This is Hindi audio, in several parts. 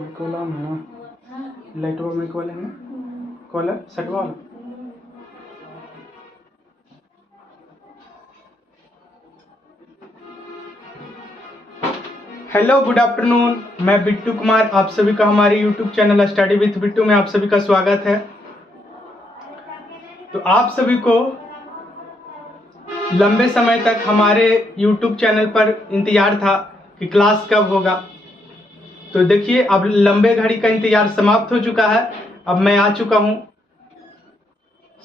माइक वाला है ना, लाइट वाला माइक वाले हैं कॉलर सेट वाला। हेलो गुड आफ्टरनून, मैं बिट्टू कुमार, आप सभी का हमारे YouTube channel study with Bittu में आप सभी का स्वागत है। तो आप सभी को लंबे समय तक हमारे यूट्यूब चैनल पर इंतजार था कि क्लास कब होगा। तो देखिए अब लंबे घड़ी का इंतजार समाप्त हो चुका है, अब मैं आ चुका हूँ।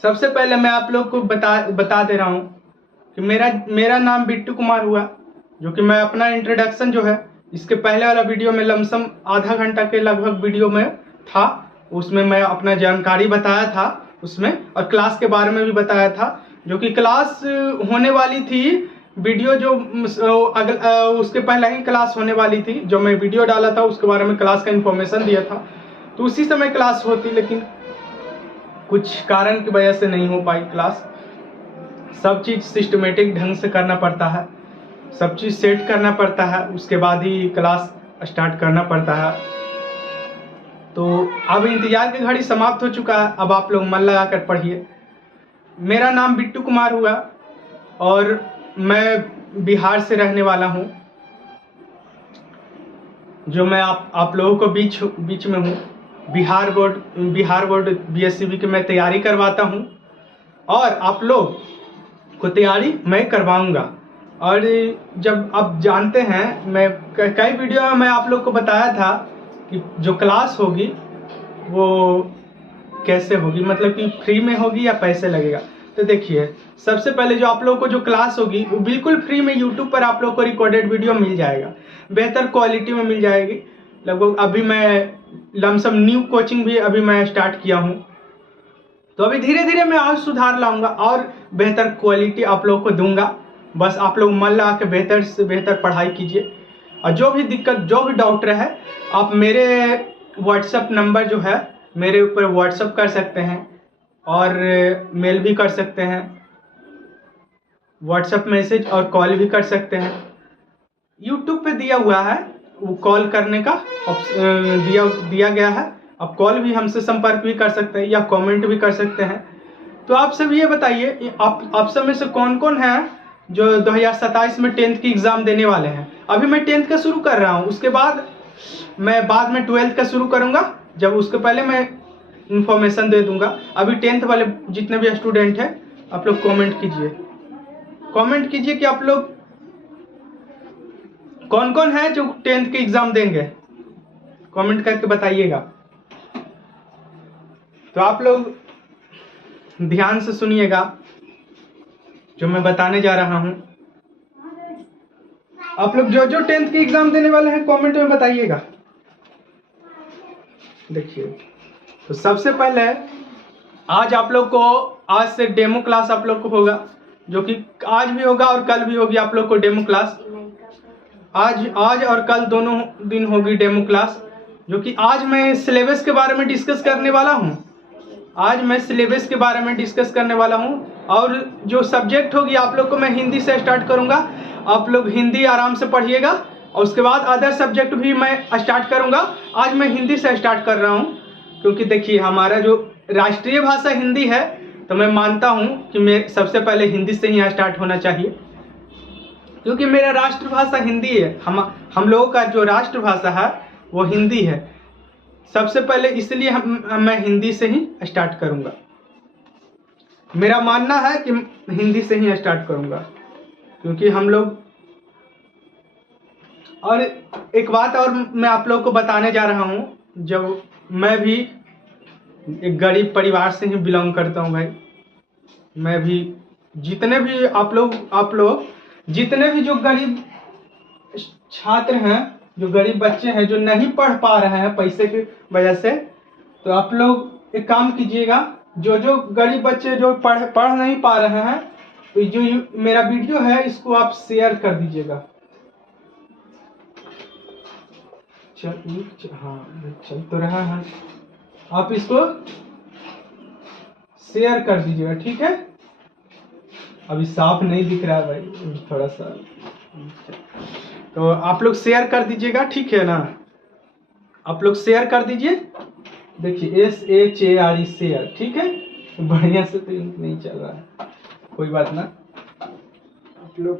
सबसे पहले मैं आप लोग को बता दे रहा हूँ कि मेरा नाम बिट्टू कुमार हुआ, जो कि मैं अपना इंट्रोडक्शन जो है इसके पहले वाला वीडियो में लमसम आधा घंटा के लगभग वीडियो में था, उसमें मैं अपना जानकारी बताया था उसमें, और क्लास के बारे में भी बताया था। जो कि क्लास होने वाली थी, वीडियो जो उसके पहले ही क्लास होने वाली थी, जो मैं वीडियो डाला था उसके बारे में क्लास का इन्फॉर्मेशन दिया था, तो उसी समय क्लास होती, लेकिन कुछ कारण की वजह से नहीं हो पाई क्लास। सब चीज़ सिस्टमेटिक ढंग से करना पड़ता है, सब चीज़ सेट करना पड़ता है, उसके बाद ही क्लास स्टार्ट करना पड़ता है। तो अब इंतजार की घड़ी समाप्त हो चुका है, अब आप लोग मन लगा कर पढ़िए। मेरा नाम बिट्टू कुमार हुआ और मैं बिहार से रहने वाला हूँ, जो मैं आप लोगों को बीच में हूँ। बिहार बोर्ड BSCB की मैं तैयारी करवाता हूँ और आप लोग को तैयारी मैं करवाऊँगा। और जब आप जानते हैं, मैं कई वीडियो में मैं आप लोग को बताया था कि जो क्लास होगी वो कैसे होगी, मतलब कि फ्री में होगी या पैसे लगेगा। तो देखिए सबसे पहले जो आप लोग को जो क्लास होगी वो बिल्कुल फ्री में यूट्यूब पर आप लोग को रिकॉर्डेड वीडियो मिल जाएगा, बेहतर क्वालिटी में मिल जाएगी। लगभग अभी मैं लमसम न्यू कोचिंग भी अभी मैं स्टार्ट किया हूँ, तो अभी धीरे धीरे मैं और सुधार लाऊंगा और बेहतर क्वालिटी आप लोग को दूंगा। बस आप लोग मन लगा के बेहतर से बेहतर पढ़ाई कीजिए, और जो भी दिक्कत जो भी डाउट रहे आप मेरे व्हाट्सएप नंबर जो है मेरे ऊपर व्हाट्सएप कर सकते हैं और मेल भी कर सकते हैं, व्हाट्सएप मैसेज और कॉल भी कर सकते हैं। यूट्यूब पे दिया हुआ है वो कॉल करने का दिया गया है, आप कॉल भी हमसे संपर्क भी कर सकते हैं या कमेंट भी कर सकते हैं। तो आप सब ये बताइए, आप सब में से कौन कौन है जो 2027 में 10th की एग्ज़ाम देने वाले हैं। अभी मैं 10th का शुरू कर रहा हूँ, उसके बाद में 12th का शुरू करूँगा, जब उसके पहले मैं इंफॉर्मेशन दे दूंगा। अभी 10th वाले जितने भी स्टूडेंट हैं आप लोग कमेंट कीजिए कि आप लोग कौन कौन है जो 10th के एग्ज़ाम देंगे, कमेंट करके बताइएगा। तो आप लोग ध्यान से सुनिएगा जो मैं बताने जा रहा हूं। आप लोग जो 10th के एग्ज़ाम देने वाले हैं कमेंट में बताइएगा। देखिए तो सबसे पहले आज आप लोग को, आज से डेमो क्लास आप लोग को होगा, जो कि आज भी होगा और कल भी होगी। आप लोग को डेमो क्लास आज और कल दोनों दिन होगी डेमो क्लास, जो कि आज मैं सिलेबस के बारे में डिस्कस करने वाला हूँ। आज मैं सिलेबस के बारे में डिस्कस करने वाला हूँ, और जो सब्जेक्ट होगी आप लोग को मैं हिंदी से स्टार्ट करूँगा। आप लोग हिंदी आराम से पढ़िएगा, और उसके बाद अदर सब्जेक्ट भी मैं स्टार्ट करूँगा। आज मैं हिंदी से स्टार्ट कर रहा हूँ, क्योंकि देखिए हमारा जो राष्ट्रीय भाषा हिंदी है, तो मैं मानता हूँ कि मैं सबसे पहले हिंदी से ही स्टार्ट होना चाहिए, क्योंकि मेरा राष्ट्रभाषा हिंदी है। हम लोगों का जो राष्ट्रभाषा है वो हिंदी है। सबसे पहले इसलिए मैं हिंदी से ही स्टार्ट करूंगा। मेरा मानना है कि हिंदी से ही स्टार्ट करूंगा, क्योंकि हम लोग, और एक बात और मैं आप लोग को बताने जा रहा हूं, जब मैं भी एक गरीब परिवार से ही बिलोंग करता हूं भाई। मैं भी जितने भी आप लोग जितने भी जो गरीब छात्र हैं, जो गरीब बच्चे हैं, जो नहीं पढ़ पा रहे हैं पैसे की वजह से, तो आप लोग एक काम कीजिएगा, जो गरीब बच्चे जो पढ़ नहीं पा रहे हैं, तो जो मेरा वीडियो है इसको आप शेयर कर दीजिएगा। चल तो रहा है, आप इसको शेयर कर दीजिएगा, ठीक है। अभी साफ नहीं दिख रहा है भाई, थोड़ा सा, तो आप लोग शेयर कर दीजिएगा, ठीक है ना। आप लोग शेयर कर दीजिए। देखिए SHARE शेयर, ठीक है। बढ़िया से तो नहीं चल रहा है, कोई बात ना। आप लोग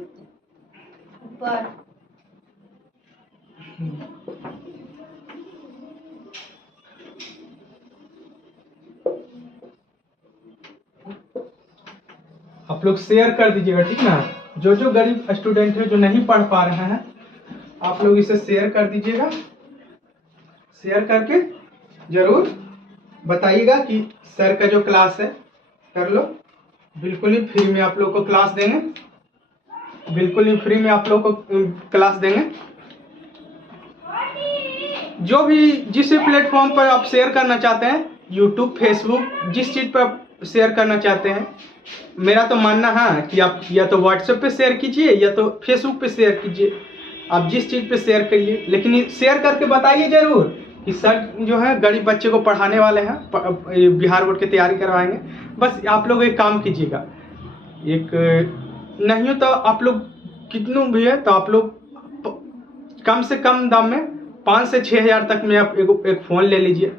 ऊपर आप लोग शेयर कर दीजिएगा, ठीक ना। जो जो गरीब स्टूडेंट है जो नहीं पढ़ पा रहे हैं, आप लोग इसे शेयर कर दीजिएगा। शेयर करके जरूर बताइएगा कि सर का जो क्लास है कर लो। बिल्कुल ही फ्री में आप लोग को क्लास देंगे, बिल्कुल ही फ्री में आप लोग को क्लास देंगे। जो भी जिस प्लेटफॉर्म पर आप शेयर करना चाहते हैं, यूट्यूब, फेसबुक, जिस चीज़ पर आप शेयर करना चाहते हैं, मेरा तो मानना है कि आप या तो व्हाट्सएप पे शेयर कीजिए या तो फेसबुक पे शेयर कीजिए। आप जिस चीज़ पे शेयर करिए, लेकिन शेयर करके बताइए जरूर कि सर जो है गरीब बच्चे को पढ़ाने वाले हैं, बिहार बोर्ड की तैयारी करवाएंगे। बस आप लोग एक काम कीजिएगा, एक नहीं हो तो आप लोग कितनों भी है तो आप लोग कम से कम दाम में 5 से 6 हज़ार तक में आप एक फ़ोन ले लीजिए,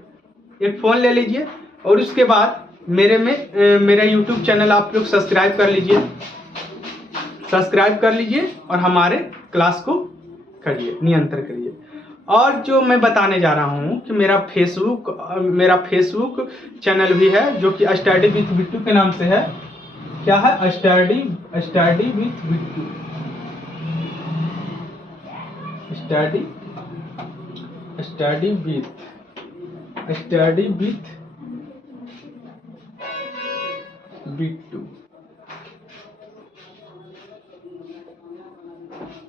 एक फ़ोन ले लीजिए। और उसके बाद मेरा यूट्यूब चैनल आप लोग सब्सक्राइब कर लीजिए, सब्सक्राइब कर लीजिए और हमारे क्लास को करिए, नियंत्रण करिए। और जो मैं बताने जा रहा हूँ कि मेरा फेसबुक चैनल भी है, जो कि स्टडी विथ बिट्टू के नाम से है। क्या है? Study with Bittu, study with Bittu,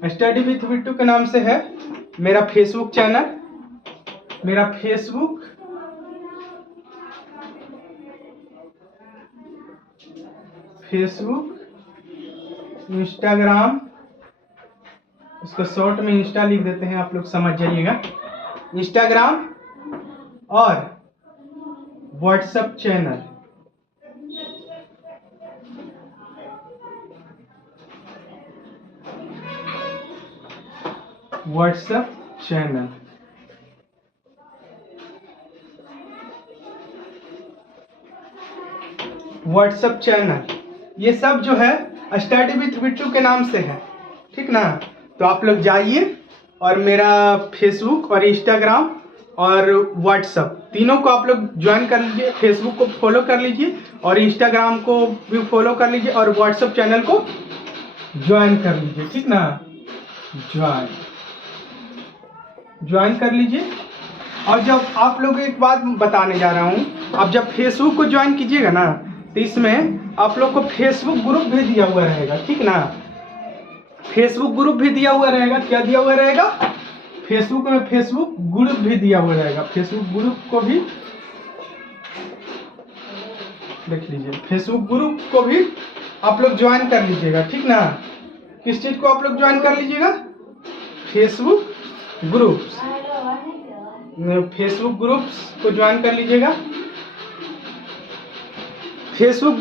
study with Bittu के नाम से है मेरा फेसबुक चैनल। मेरा फेसबुक, इंस्टाग्राम, उसको शॉर्ट में इंस्टा लिख देते हैं, आप लोग समझ जाइएगा। इंस्टाग्राम और व्हाट्सएप चैनल, व्हाट्सएप चैनल, ये सब जो है स्टडी विथ बिट्टू के नाम से है, ठीक ना। तो आप लोग जाइए और मेरा फेसबुक और इंस्टाग्राम और व्हाट्सएप तीनों को आप लोग ज्वाइन कर लीजिए। फेसबुक को फॉलो कर लीजिए और इंस्टाग्राम को भी फॉलो कर लीजिए और व्हाट्सएप चैनल को ज्वाइन कर लीजिए, ठीक ना। ज्वाइन कर लीजिए। और जब आप लोग एक बात बताने जा रहा हूँ, आप जब फेसबुक को ज्वाइन कीजिएगा ना, तो इसमें आप लोग को फेसबुक ग्रुप भी दिया हुआ रहेगा, ठीक ना। फेसबुक ग्रुप भी दिया हुआ रहेगा। क्या दिया हुआ रहेगा? फेसबुक में फेसबुक ग्रुप भी दिया हुआ रहेगा। फेसबुक ग्रुप को भी देख लीजिए, फेसबुक ग्रुप को भी आप लोग ज्वाइन कर लीजिएगा, ठीक ना। किस चीज को आप लोग ज्वाइन कर लीजिएगा? फेसबुक ग्रुप्स, फेसबुक ग्रुप्स को ज्वाइन कर लीजिएगा। फेसबुक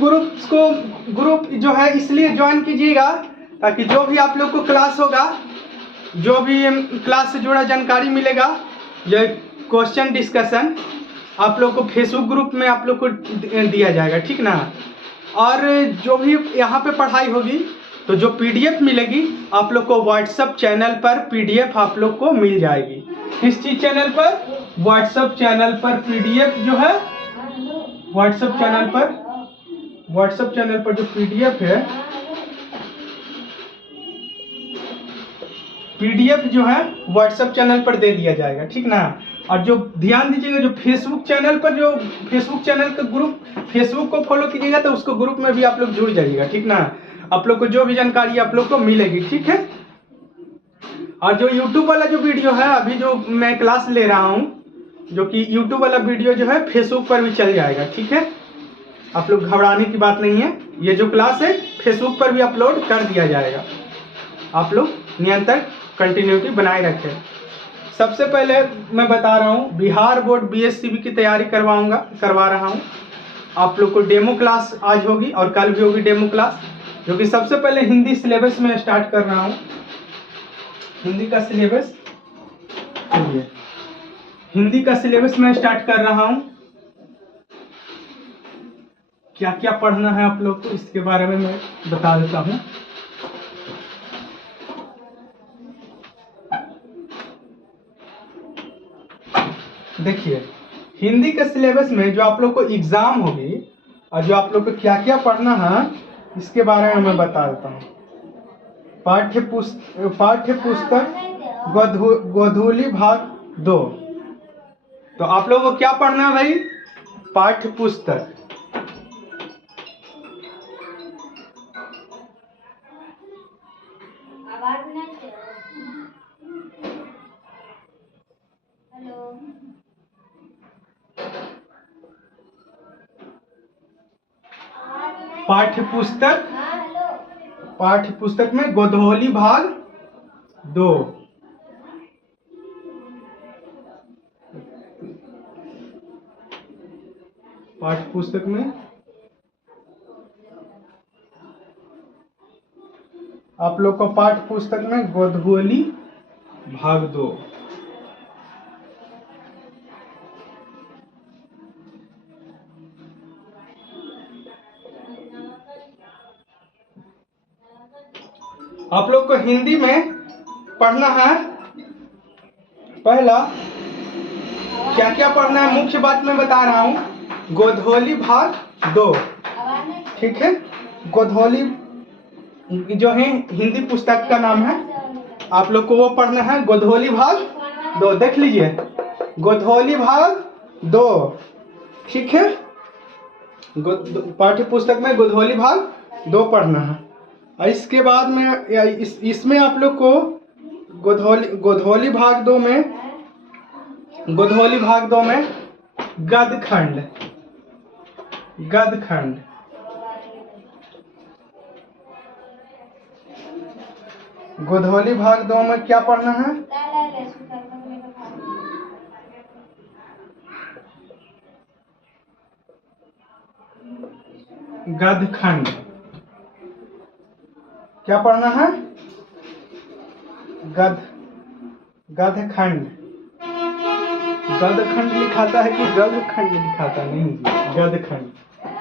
ग्रुप जो है इसलिए ज्वाइन कीजिएगा ताकि जो भी आप लोग को क्लास होगा, जो भी क्लास से जुड़ा जानकारी मिलेगा, या क्वेश्चन डिस्कशन, आप लोग को फेसबुक ग्रुप में आप लोग को दिया जाएगा, ठीक ना। और जो भी यहाँ पे पढ़ाई होगी तो जो पीडीएफ मिलेगी आप लोग को व्हाट्सएप चैनल पर पीडीएफ आप लोग को मिल जाएगी। किस चीज चैनल पर? व्हाट्सएप चैनल पर पीडीएफ जो है, व्हाट्सएप चैनल पर जो पीडीएफ है, पीडीएफ जो है व्हाट्सएप चैनल पर दे दिया जाएगा, ठीक ना। और जो ध्यान दीजिएगा, जो फेसबुक चैनल पर, जो फेसबुक चैनल का ग्रुप, फेसबुक को फॉलो कीजिएगा तो उसको ग्रुप में भी आप लोग जुड़ जाइएगा, ठीक ना। आप लोग को जो भी जानकारी आप लोग को मिलेगी, ठीक है। और जो यूट्यूब वाला जो वीडियो है, अभी जो मैं क्लास ले रहा हूँ, जो कि यूट्यूब वाला वीडियो जो है फेसबुक पर भी चल जाएगा, ठीक है। आप लोग घबराने की बात नहीं है, ये जो क्लास है फेसबुक पर भी अपलोड कर दिया जाएगा। आप लोग निरंतर कंटिन्यूटी बनाए रखें। सबसे पहले मैं बता रहा हूँ, बिहार बोर्ड बीएससीबी की तैयारी करवा रहा हूँ। आप लोग को डेमो क्लास आज होगी और कल भी होगी डेमो क्लास, जो कि सबसे पहले हिंदी सिलेबस में स्टार्ट कर रहा हूँ। हिंदी का सिलेबस हिंदी का सिलेबस मैं स्टार्ट कर रहा हूं। क्या क्या पढ़ना है आप लोग को इसके बारे में मैं बता देता हूं। देखिए, हिंदी के सिलेबस में जो आप लोग को एग्जाम होगी और जो आप लोग को क्या क्या पढ़ना है इसके बारे में मैं बता देता हूँ। पाठ्य पुस्तक गोधूली भाग 2। तो आप लोगों को क्या पढ़ना है भाई? पाठ्य पुस्तक। पाठ्य पुस्तक में गोधूली भाग 2। पाठ्य पुस्तक में आप लोग को पाठ्य पुस्तक में गोधूली भाग 2। आप लोग को हिंदी में पढ़ना है। पहला क्या क्या पढ़ना है मुख्य बात मैं बता रहा हूं। गोधूली भाग 2, ठीक है। गोधूली जो है हिंदी पुस्तक का नाम है, आप लोग को वो पढ़ना है। गोधूली भाग 2 देख लीजिए, गोधूली भाग 2, ठीक है। पाठ्य पुस्तक में गोधूली भाग 2 पढ़ना है। और इसके बाद में इसमें आप लोग को गोधूली भाग 2 में गद्यखंड गोधूली भाग 2 में क्या पढ़ना है? गद्यखंड। क्या पढ़ना है? गद्यखंड। गद्यखंड लिखाता है कि गद्यखंड लिखाता है? नहीं, गद्यखंड।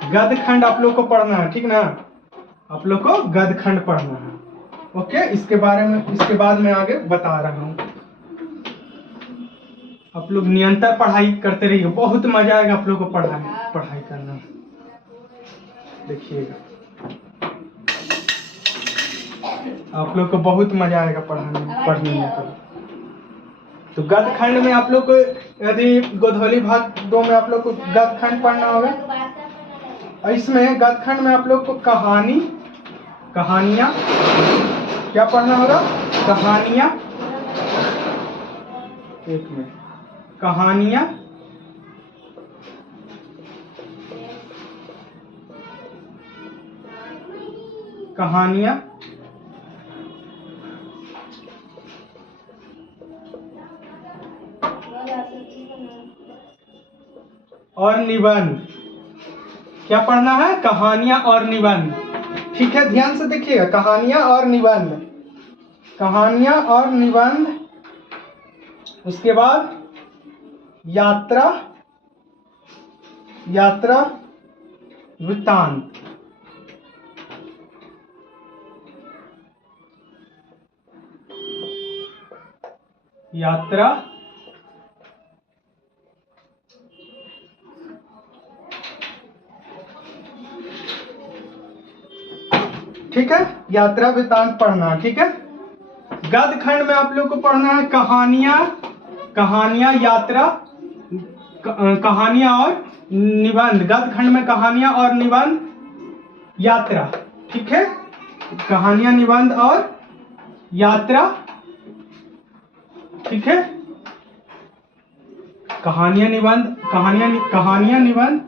गद्यखंड आप लोग को पढ़ना है, ठीक ना। आप लोग को गद्यखंड पढ़ना है, ओके। इसके बाद में आगे बता रहा हूँ। आप लोग निरंतर पढ़ाई करते रहिए, बहुत मजा आएगा आप लोग को पढ़ाई करना है। देखिएगा, आप लोग को बहुत मजा आएगा पढ़ने में। तो गद्यखंड में आप लोग को, यदि गोधूली भाग 2 में आप लोग को गद्यखंड पढ़ना होगा। और इसमें गद्यखंड में आप लोग को कहानियां क्या पढ़ना होगा? कहानियां। एक मिनट, कहानियां और निबंध। क्या पढ़ना है? कहानियां और निबंध, ठीक है। ध्यान से देखिएगा, कहानियां और निबंध। उसके बाद यात्रा वृत्तांत। ठीक है, यात्रा वृत्तांत पढ़ना, ठीक है। गद्यखंड में आप लोग को पढ़ना है कहानियां और निबंध। गद्यखंड में कहानियां और निबंध, यात्रा, ठीक है। कहानियां, निबंध और यात्रा, ठीक है। कहानियां निबंध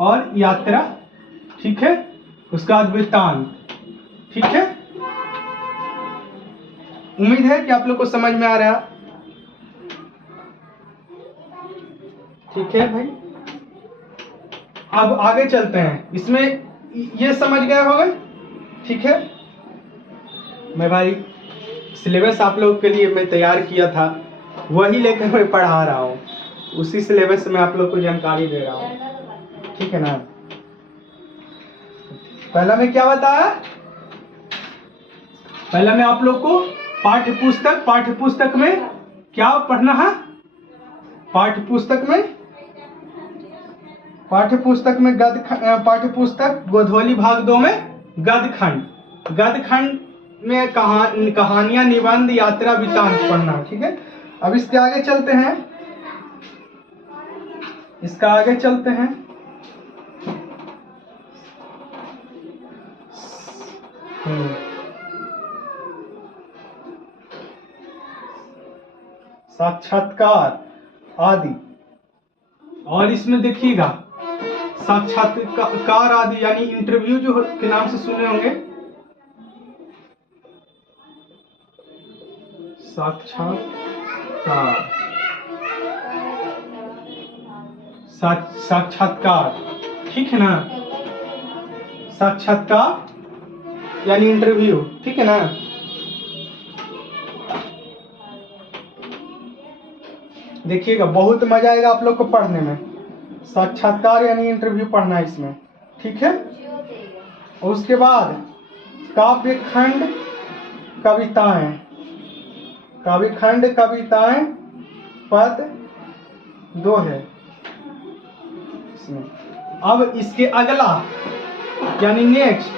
और यात्रा, ठीक है। उसका बाद वृत्तांत, ठीक है। उम्मीद है कि आप लोग को समझ में आ रहा है, ठीक है भाई। अब आगे चलते हैं। इसमें ये समझ गए होंगे, ठीक है। मैं भाई सिलेबस आप लोगों के लिए मैं तैयार किया था, वही लेकर मैं पढ़ा रहा हूँ, उसी सिलेबस में आप लोग को जानकारी दे रहा हूँ, ठीक है ना। पहला मैं क्या बताया, पहला मैं आप लोग को पाठ्य पुस्तक में क्या पढ़ना है, पाठ्य पुस्तक में पाठ्य पुस्तक गोधवली भाग 2 में गद्यखंड में कहानियां, निबंध, यात्रा, वृत्तांत पढ़ना, ठीक है। अब इसके आगे चलते हैं, साक्षात्कार आदि। और इसमें देखिएगा साक्षात्कार आदि यानी इंटरव्यू जो के नाम से सुने होंगे, साक्षात्कार, ठीक है ना। साक्षात्कार यानी इंटरव्यू, ठीक है ना। देखिएगा बहुत मजा आएगा आप लोग को पढ़ने में। साक्षात्कार यानी इंटरव्यू पढ़ना है इसमें, ठीक है। और उसके बाद काव्यखंड कविताएं पद 2 है इसमें। अब इसके अगला यानी नेक्स्ट,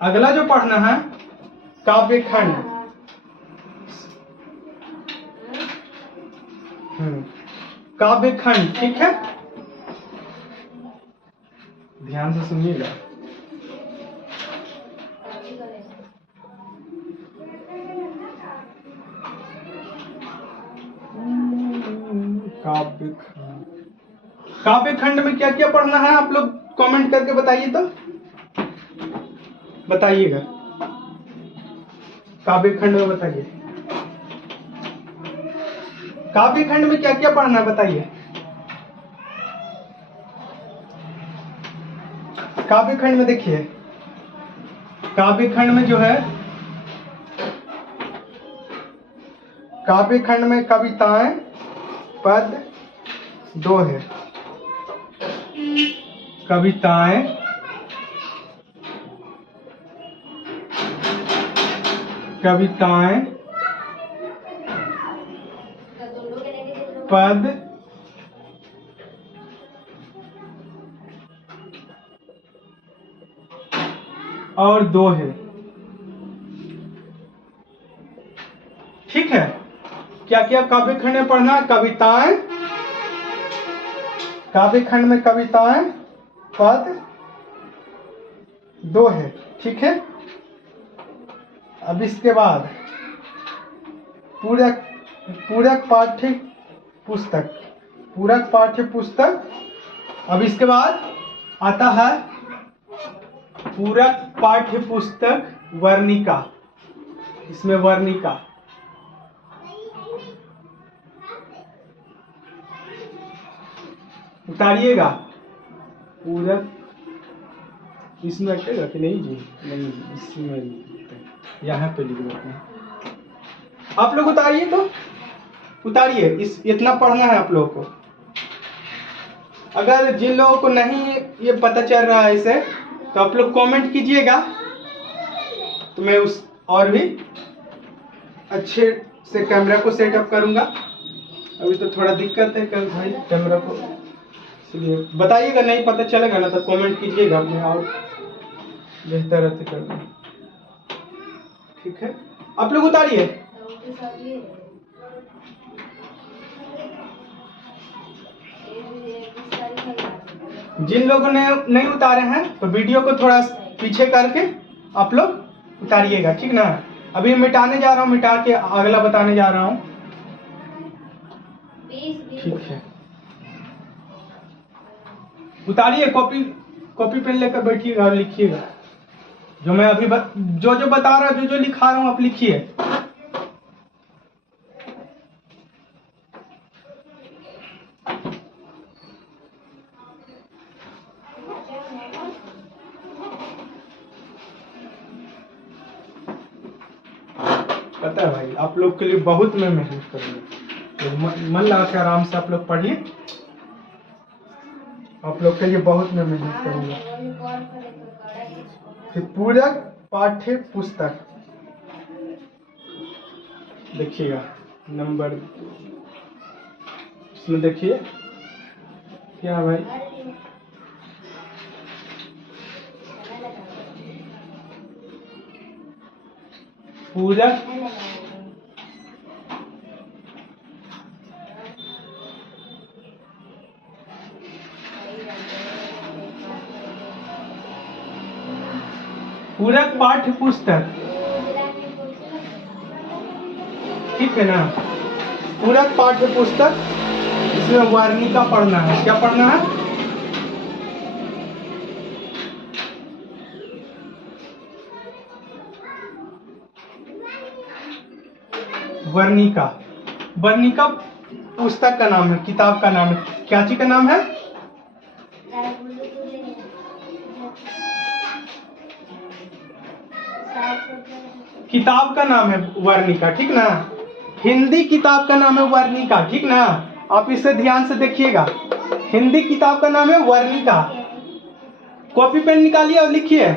अगला जो पढ़ना है काव्यखंड, काव्यखंड, ठीक है। ध्यान से सुनिएगा। काव्यखंड में क्या क्या पढ़ना है आप लोग कमेंट करके बताइए, तो बताइएगा काव्यखंड में, बताइए काव्यखंड में क्या क्या पढ़ना है बताइए। काव्यखंड में देखिए, काव्यखंड में जो है, काव्यखंड में कविताएं पद 2 है, कविताएं पद और 2 है, ठीक है। क्या क्या काव्यखंड में पढ़ना है, काव्यखंड में कविताएं पद 2 है, ठीक है। अब इसके बाद पूरक पाठ्य पुस्तक। अब इसके बाद आता है पूरक पाठ्य पुस्तक वर्णिका, इसमें वर्णिका, उतारिएगा पूरक, इसमें रखेगा कि नहीं जी, नहीं इसमें यहाँ पे लिख देते हैं, आप लोग उतारिए, तो उतारिए, इतना पढ़ना है आप लोगों को। अगर जिन लोगों को नहीं ये पता चल रहा है इसे, तो आप लोग कमेंट कीजिएगा, तो मैं उस और भी अच्छे से कैमरा को सेटअप करूंगा। अभी तो थोड़ा दिक्कत है कल भाई कैमरा को, इसलिए बताइएगा, नहीं पता चलेगा ना तो कमेंट कीजिएगा, मैं और बेहतर रहते कर दूँ, ठीक है। आप लोग उतारिए, जिन लोगों ने नहीं उतारे हैं तो वीडियो को थोड़ा पीछे करके आप लोग उतारिएगा, ठीक ना। अभी मिटाने जा रहा हूँ, मिटा के अगला बताने जा रहा हूँ, ठीक है। उतारिए, कॉपी पेन लेकर बैठिएगा और लिखिएगा, जो मैं अभी जो बता रहा हूँ, जो लिखा रहा हूँ आप लिखिए। पता है भाई, आप लोग के लिए बहुत मैं मेहनत करूँगा, तो मन लगा के आराम से आप लोग पढ़िए। आप लोग के लिए बहुत मैं मेहनत करूँगा। फिर पूरक पाठ्य पुस्तक देखिएगा नंबर, इसमें देखिए क्या है भाई, पूरक पूरक पाठ्य पुस्तक, ठीक है ना। पूरक पाठ्य पुस्तक, इसमें वर्णिका पढ़ना है। क्या पढ़ना है? वर्णिका। वर्णिका पुस्तक का नाम है, किताब का नाम है। क्या चीज का नाम है? किताब का नाम है वर्णिका, ठीक ना। हिंदी किताब का नाम है वर्णिका, ठीक ना। आप इसे ध्यान से देखिएगा, हिंदी किताब का नाम है वर्णिका। कॉपी पेन निकालिए और लिखिए,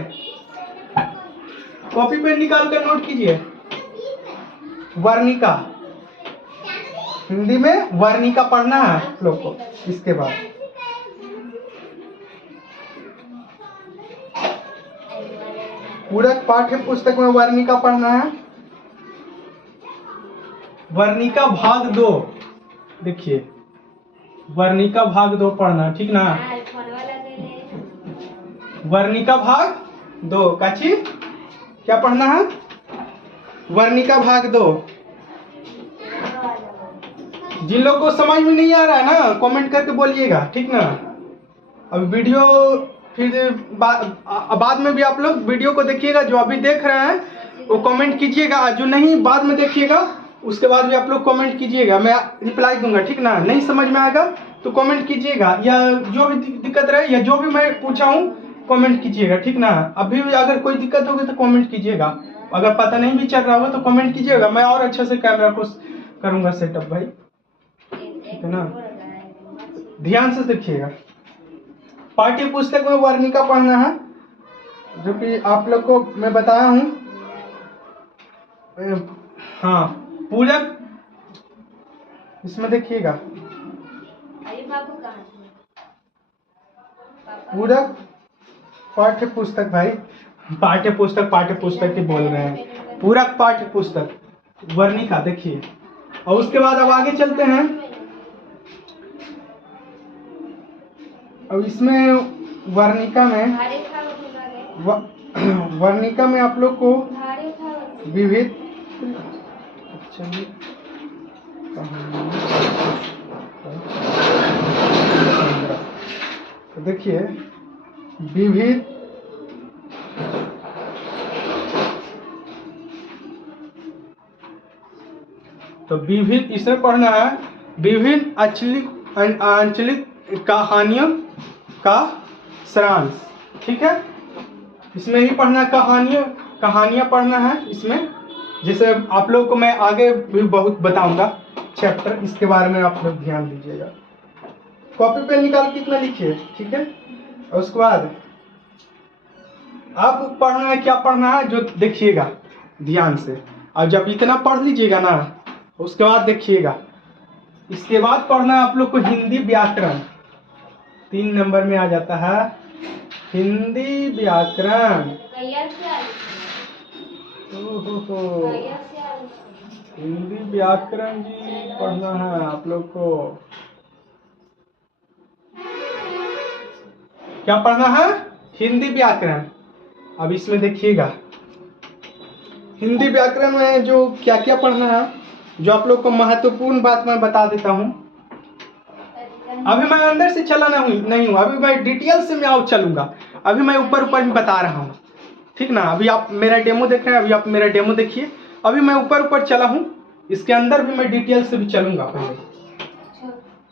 कॉपी पेन निकाल कर नोट कीजिए। वर्णिका, हिंदी में वर्णिका पढ़ना है आप लोग को। इसके बाद पूरक पाठ्य पुस्तक में वर्णिका पढ़ना है। वर्णिका भाग 2, देखिए वर्णिका भाग 2 पढ़ना, ठीक ना। वर्णिका भाग 2 काची क्या पढ़ना है? वर्णिका भाग 2। जिन लोगों को समझ में नहीं आ रहा है ना, कमेंट करके बोलिएगा, ठीक ना। अब वीडियो फिर बाद में भी आप लोग वीडियो को देखिएगा। जो अभी देख रहे हैं वो कमेंट कीजिएगा, जो नहीं बाद में देखिएगा उसके बाद भी आप लोग कमेंट कीजिएगा, मैं रिप्लाई दूंगा, ठीक ना। नहीं समझ में आएगा तो कमेंट कीजिएगा, या जो भी दिक्कत रहे या जो भी मैं पूछा हूँ कमेंट कीजिएगा, ठीक ना। अभी भी अगर कोई दिक्कत होगी तो कमेंट कीजिएगा, अगर पता नहीं भी चल रहा होगा तो कमेंट कीजिएगा, मैं और अच्छे से कैमरा को करूँगा सेटअप भाई, ठीक है ना। ध्यान से देखिएगा। पाठ्य पुस्तक में वर्णिका पढ़ना है, जो कि आप लोग को मैं बताया हूँ। हाँ, पूरक, इसमें देखिएगा पूरक पाठ्य पुस्तक भाई, पाठ्य पुस्तक ही बोल रहे हैं। पूरक पाठ्य पुस्तक वर्णिका देखिए। और उसके बाद अब आगे चलते हैं। अब इसमें वर्णिका में वर्णिका में आप लोग को विविध, चलिए तो देखिए विविध तो विविध इसमें पढ़ना है विभिन्न आंचलिक कहानियों का सारांश, ठीक है। इसमें ही पढ़ना कहानियां पढ़ना है इसमें। जैसे आप लोगों को मैं आगे भी बहुत बताऊंगा चैप्टर, इसके बारे में आप लोग ध्यान दीजिएगा। कॉपी पे निकाल के इतना लिखिए, ठीक है। और उसके बाद आप पढ़ना है, क्या पढ़ना है जो देखिएगा ध्यान से। और जब इतना पढ़ लीजिएगा ना उसके बाद देखिएगा, इसके बाद पढ़ना है आप लोग को हिंदी व्याकरण। 3 नंबर में आ जाता है हिंदी व्याकरण। हिंदी व्याकरण जी पढ़ना है आप लोग को। क्या पढ़ना है? हिंदी व्याकरण। अब इसमें देखिएगा हिंदी व्याकरण में जो क्या क्या पढ़ना है, जो आप लोग को महत्वपूर्ण बात मैं बता देता हूँ। अभी मैं अंदर से चला नहीं हूँ, अभी मैं डिटेल से मैं आउट चलूंगा। अभी मैं ऊपर में बता रहा हूँ, ठीक ना। अभी आप मेरा डेमो देख रहे हैं, अभी आप मेरा डेमो देखिए। अभी मैं ऊपर चला हूँ, इसके अंदर भी मैं डिटेल से भी चलूंगा। पहले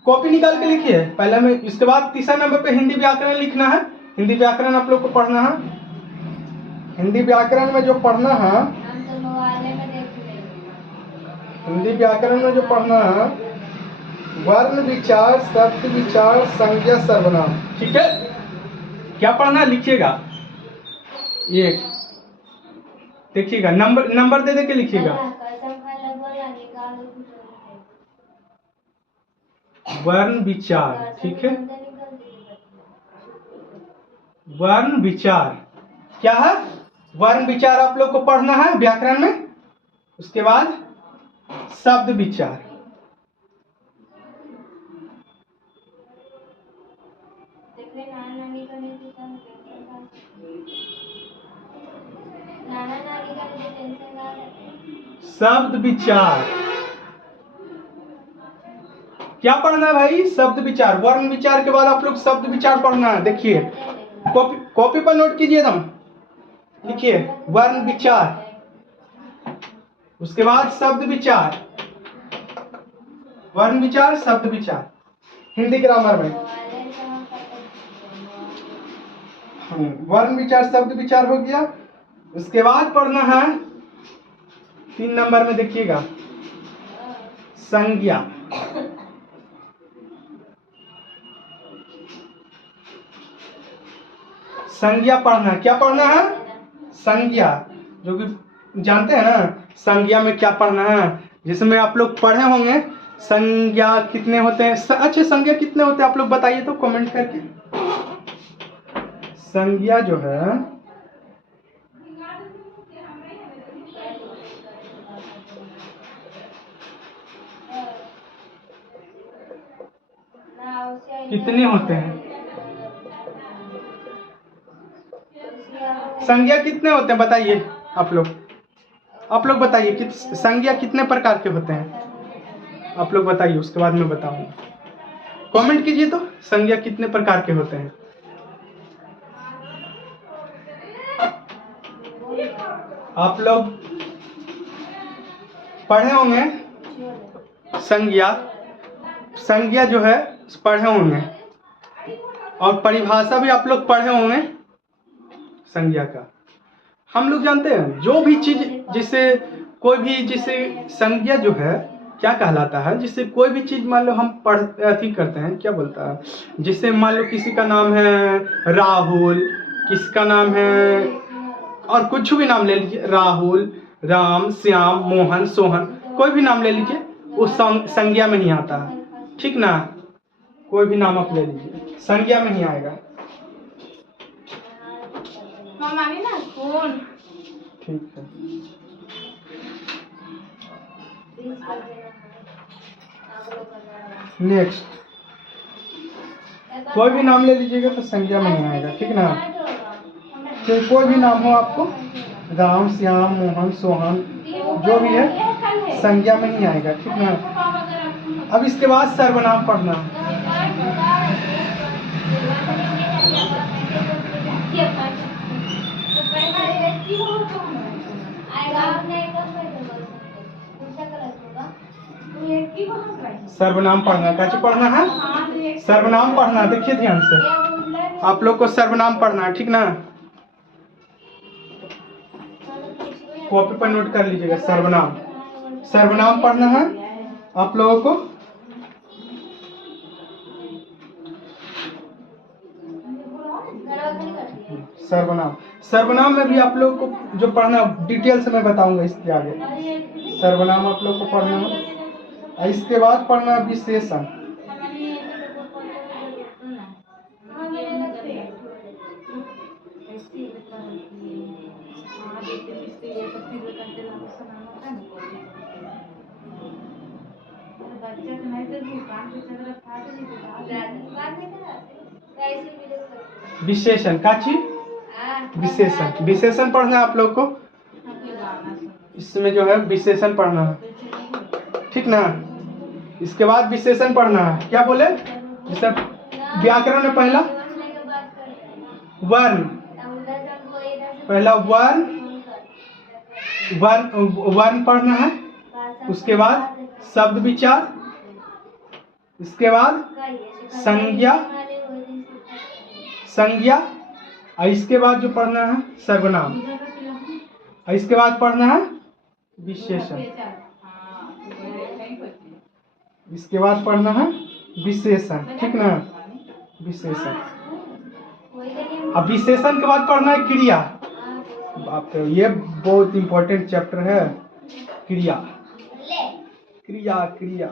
कॉपी निकाल के लिखिए पहले में, इसके बाद 3 नंबर पे हिंदी व्याकरण लिखना है। हिंदी व्याकरण आप लोग को पढ़ना है। हिंदी व्याकरण में जो पढ़ना है हिंदी व्याकरण में जो पढ़ना है, वर्ण विचार, शब्द विचार, संज्ञा, सर्वनाम। ठीक है, क्या पढ़ना है लिखिएगा। ये देखिएगा, नंबर दे के लिखिएगा। वर्ण विचार, ठीक है, वर्ण विचार क्या है? वर्ण विचार आप लोग को पढ़ना है व्याकरण में। उसके बाद शब्द विचार, शब्द विचार क्या पढ़ना है भाई? शब्द विचार। वर्ण विचार के बाद आप लोग शब्द विचार पढ़ना है। देखिए, कॉपी पर नोट कीजिए एकदम, लिखिए वर्ण विचार, उसके बाद शब्द विचार, वर्ण विचार, शब्द विचार, हिंदी ग्रामर में। वर्ण विचार, शब्द विचार हो गया। उसके बाद पढ़ना है 3 नंबर में, देखिएगा संज्ञा। संज्ञा पढ़ना है। क्या पढ़ना है? संज्ञा, जो कि जानते हैं ना संज्ञा में क्या पढ़ना है, जिसमें आप लोग पढ़े होंगे। संज्ञा कितने होते हैं? अच्छा, संज्ञा कितने होते हैं आप लोग बताइए तो कमेंट करके। संज्ञा जो है कितने होते हैं? संज्ञा कितने होते हैं बताइए आप लोग बताइए कि संज्ञा कितने प्रकार के होते हैं? आप लोग बताइए, उसके बाद मैं बताऊंगा। कमेंट कीजिए तो, संज्ञा कितने प्रकार के होते हैं? आप लोग पढ़े होंगे संज्ञा जो है पढ़े होंगे, और परिभाषा भी आप लोग पढ़े होंगे संज्ञा का। हम लोग जानते हैं जो भी चीज, जिससे कोई भी, जिससे संज्ञा जो है क्या कहलाता है, जिससे कोई भी चीज मान लो हम अथी करते हैं, क्या बोलता है, जिससे मान लो किसी का नाम है राहुल, किसी का नाम है और कुछ भी नाम ले लीजिए, राहुल, राम, श्याम, मोहन, सोहन, कोई भी नाम ले लीजिए, उस संज्ञा में ही आता है। ठीक ना, कोई भी नाम आप ले लीजिए, संज्ञा में ही आएगा। ठीक है, नेक्स्ट कोई भी नाम ले लीजिएगा तो संज्ञा में नहीं आएगा। ठीक ना, तो कोई भी नाम हो आपको, राम, श्याम, मोहन, सोहन, जो भी है संज्ञा में ही आएगा। ठीक ना, अब इसके बाद सर्वनाम पढ़ना। सर्वनाम पढ़ना, कैसे पढ़ना है? सर्वनाम पढ़ना, देखिए ध्यान से, आप लोग को सर्वनाम पढ़ना है। ठीक ना, कॉपी पर नोट कर लीजिएगा। सर्वनाम पढ़ना है आप लोगों को। सर्वनाम में भी आप लोगों को जो पढ़ना, डिटेल से मैं बताऊंगा इसके आगे। सर्वनाम आप लोग को पढ़ना है। इसके बाद पढ़ना विशेषण। विशेषण का चीज, विशेषण पढ़ना है आप लोग को। इसमें जो है विशेषण पढ़ना है। ठीक ना, इसके बाद विशेषण पढ़ना है। क्या बोले? जैसे व्याकरण में पहला वर्ण, वर्ण पढ़ना है। उसके बाद शब्द विचार, इसके बाद संज्ञा, और इसके बाद जो पढ़ना है सर्वनाम, और इसके बाद पढ़ना है विशेषण। इसके बाद पढ़ना है विशेषण, ठीक ना, विशेषण। अब विशेषण के बाद पढ़ना है क्रिया। बाप रे, ये बहुत इंपॉर्टेंट चैप्टर है, क्रिया। क्रिया क्रिया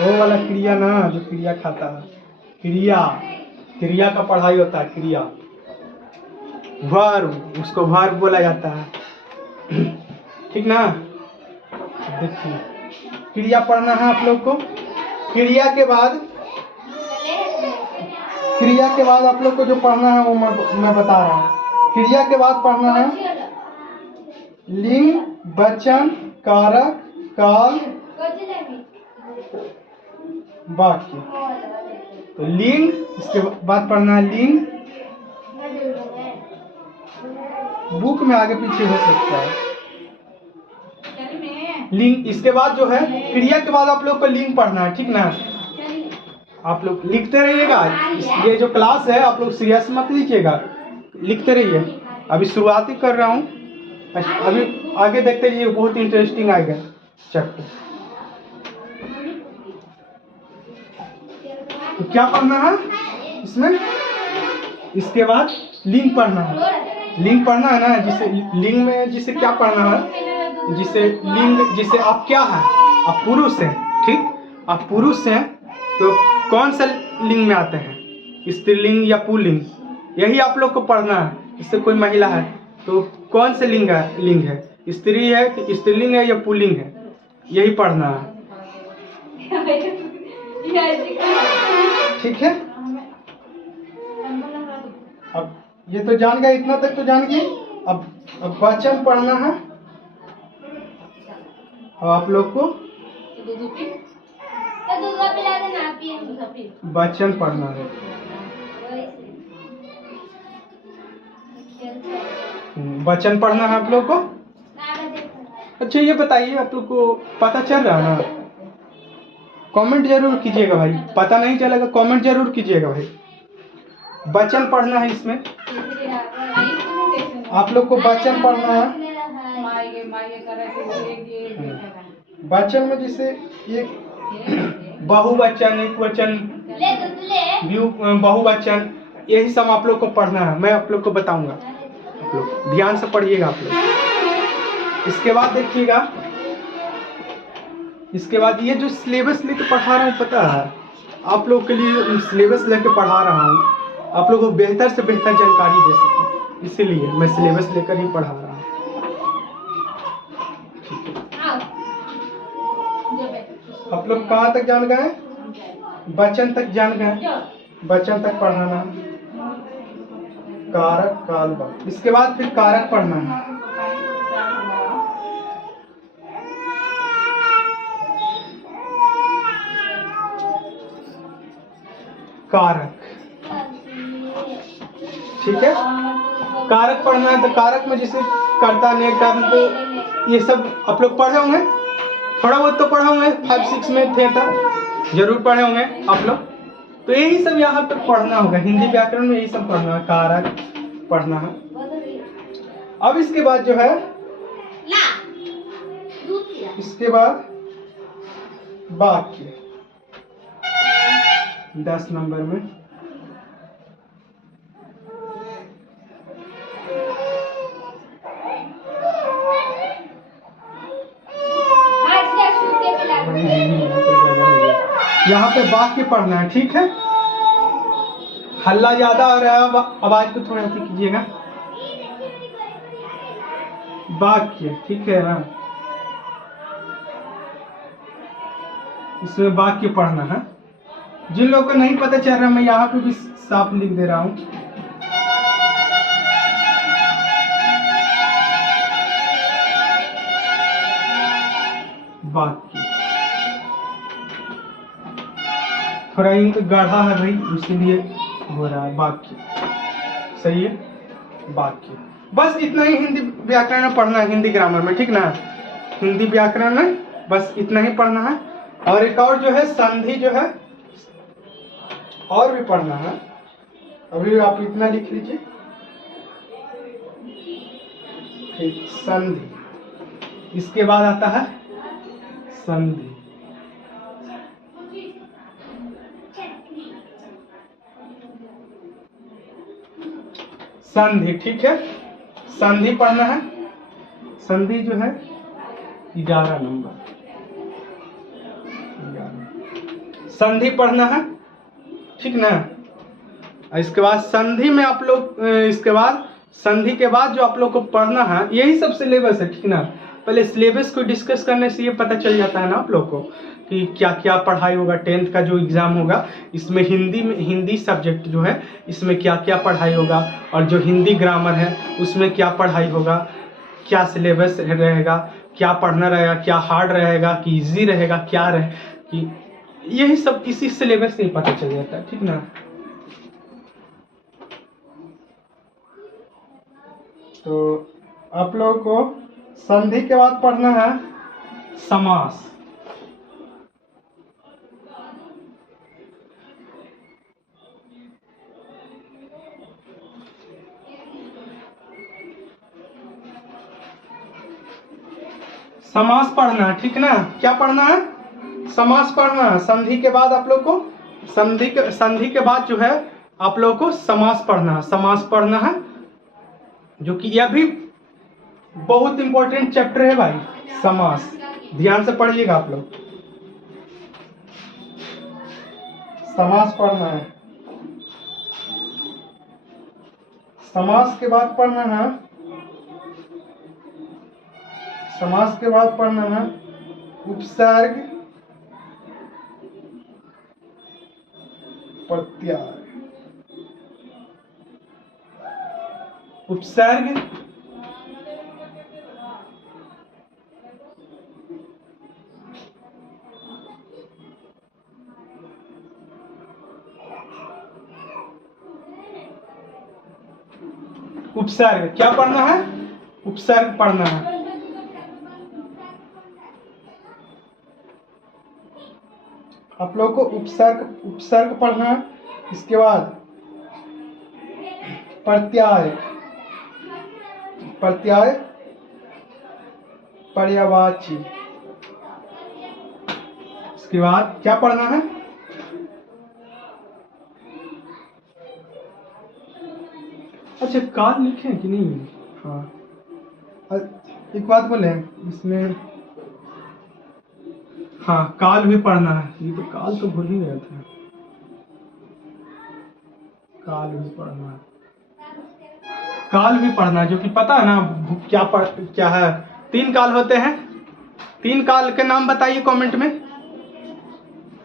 वो वाला क्रिया ना जो क्रिया खाता है, क्रिया, क्रिया का पढ़ाई होता है, क्रिया। वर्ब, उसको वर्ब बोला जाता है, ठीक ना। देखिए क्रिया पढ़ना है आप लोग को। क्रिया के बाद आप लोग को जो पढ़ना है वो मैं बता रहा हूँ। क्रिया के बाद पढ़ना है लिंग, वचन, कारक, काल, वाक्य। तो लिंग, इसके बाद पढ़ना है लिंग, बुक में आगे पीछे हो सकता है लिंग। इसके बाद जो है क्रिया के बाद आप लोग को लिंग पढ़ना है, ठीक ना। आप लोग लिखते रहिएगा, ये जो क्लास है आप लोग सीरियस मत लीजिएगा, लिखते रहिए। अभी शुरुआत ही कर रहा हूँ, अभी आगे देखते रहिए, बहुत इंटरेस्टिंग आएगा चैप्टर। तो क्या पढ़ना है इसमें, इसके बाद लिंग पढ़ना है। लिंग पढ़ना है ना, जिसे लिंग में जिसे क्या पढ़ना है, जिसे लिंग, जिसे आप क्या है, आप पुरुष हैं, ठीक, आप पुरुष हैं तो कौन सा लिंग में आते हैं, स्त्रीलिंग या पुल्लिंग, यही आप लोग को पढ़ना है। इससे कोई महिला है तो कौन से लिंग है, स्त्री है कि स्त्रीलिंग है या पुल्लिंग है, यही पढ़ना है, ठीक है। अब ये तो जान गए, इतना तक तो जान गए। अब वचन पढ़ना है और आप लोग को वचन पढ़ना है। वचन पढ़ना है आप लोग को। अच्छा ये बताइए, आप लोग को पता चल रहा है ना, कमेंट जरूर कीजिएगा भाई, पता नहीं चलेगा कमेंट जरूर कीजिएगा भाई। वचन पढ़ना है इसमें, आप लोग को वचन पढ़ना है। वचन में जैसे एक बहुवचन, एक वचन, बहुवचन, यही सब आप लोग को पढ़ना है, मैं आप लोग को बताऊंगा, आप लोग ध्यान से पढ़िएगा आप लोग। इसके बाद देखिएगा, इसके बाद ये जो सिलेबस लेके पढ़ा रहा हूँ, पता है आप लोग के लिए सिलेबस लेके पढ़ा रहा हूँ, आप लोगों को बेहतर से बेहतर जानकारी दे सकूं, इसीलिए मैं सिलेबस लेकर ही पढ़ा रहा हूँ। आप लोग कहाँ तक जान गए, वचन तक जान गए, वचन तक पढ़ाना, कारक, काल, वाक्य। इसके बाद फिर कारक पढ़ना है। कारक, ठीक है, कारक पढ़ना है। तो कारक में जैसे कर्ता, नेक, कर्म को, ये सब आप लोग पढ़े होंगे, थोड़ा बहुत तो पढ़े होंगे, 5-6 में थे तो जरूर पढ़े होंगे आप लोग। तो यही सब यहाँ तक पढ़ना होगा, हिंदी व्याकरण में यही सब पढ़ना है, कारक पढ़ना है। अब इसके बाद जो है, इसके बाद वाक्य 10 नंबर में। यहाँ पे वाक्य पढ़ना है, ठीक है। हल्ला ज्यादा हो रहा है, आवाज को थोड़ा सी कीजिएगा। वाक्य, ठीक है ना, इसमें वाक्य पढ़ना है। जिन लोगों को नहीं पता चल रहा, मैं यहाँ पे भी साफ लिख दे रहा हूँ। वाक्य थोड़ा गाढ़ा है भाई, इसीलिए हो रहा है। वाक्य सही है, वाक्य। बस इतना ही हिंदी व्याकरण में पढ़ना है, हिंदी ग्रामर में, ठीक ना। हिंदी व्याकरण में बस इतना ही पढ़ना है। और एक और जो है संधि, जो है और भी पढ़ना है। अभी आप इतना लिख लीजिए, ठीक। संधि, इसके बाद आता है संधि। संधि, ठीक है, संधि पढ़ना है। संधि जो है 11 नंबर, संधि पढ़ना है, ठीक ना। इसके बाद संधि में आप लोग इसके बाद संधि के बाद जो आप लोग को पढ़ना है, यही सब सिलेबस है, ठीक ना। पहले सिलेबस को डिस्कस करने से ये पता चल जाता है ना आप लोग को कि क्या क्या पढ़ाई होगा। 10th का जो एग्ज़ाम होगा इसमें हिंदी सब्जेक्ट जो है इसमें क्या क्या पढ़ाई होगा, और जो हिंदी ग्रामर है उसमें क्या पढ़ाई होगा, क्या सिलेबस रहेगा, क्या पढ़ना रहेगा, क्या हार्ड रहेगा कि इजी रहेगा, क्या रहे कि यही सब इसी सिलेबस से ही पता चल जाता है, ठीक ना। तो आप लोगों को संधि के बाद पढ़ना है समास। समास पढ़ना है, ठीक ना। क्या पढ़ना है? समास पढ़ना है। संधि के बाद आप लोग को संधि के बाद जो है आप लोग को समास पढ़ना है। समास पढ़ना है, जो कि यह भी बहुत इंपॉर्टेंट चैप्टर है भाई, समास। ध्यान से पढ़िएगा आप लोग। समास पढ़ना है। समास के बाद पढ़ना है, समास के बाद पढ़ना है उपसर्ग प्रत्याय। उपसर्ग उपसर्ग क्या पढ़ना है? उपसर्ग पढ़ना है। आप लोग को उपसर्ग पढ़ना है। इसके बाद प्रत्याय, प्रत्याय पर्यायवाची। इसके बाद क्या पढ़ना है? अच्छा, काल लिखे कि नहीं? हाँ, एक बात बोले इसमें, हाँ काल भी पढ़ना है। ये तो काल तो भूल ही गया था, काल भी पढ़ना है। काल भी पढ़ना है, जो कि पता है ना क्या है। 3 काल होते हैं। 3 काल के नाम बताइए कमेंट में।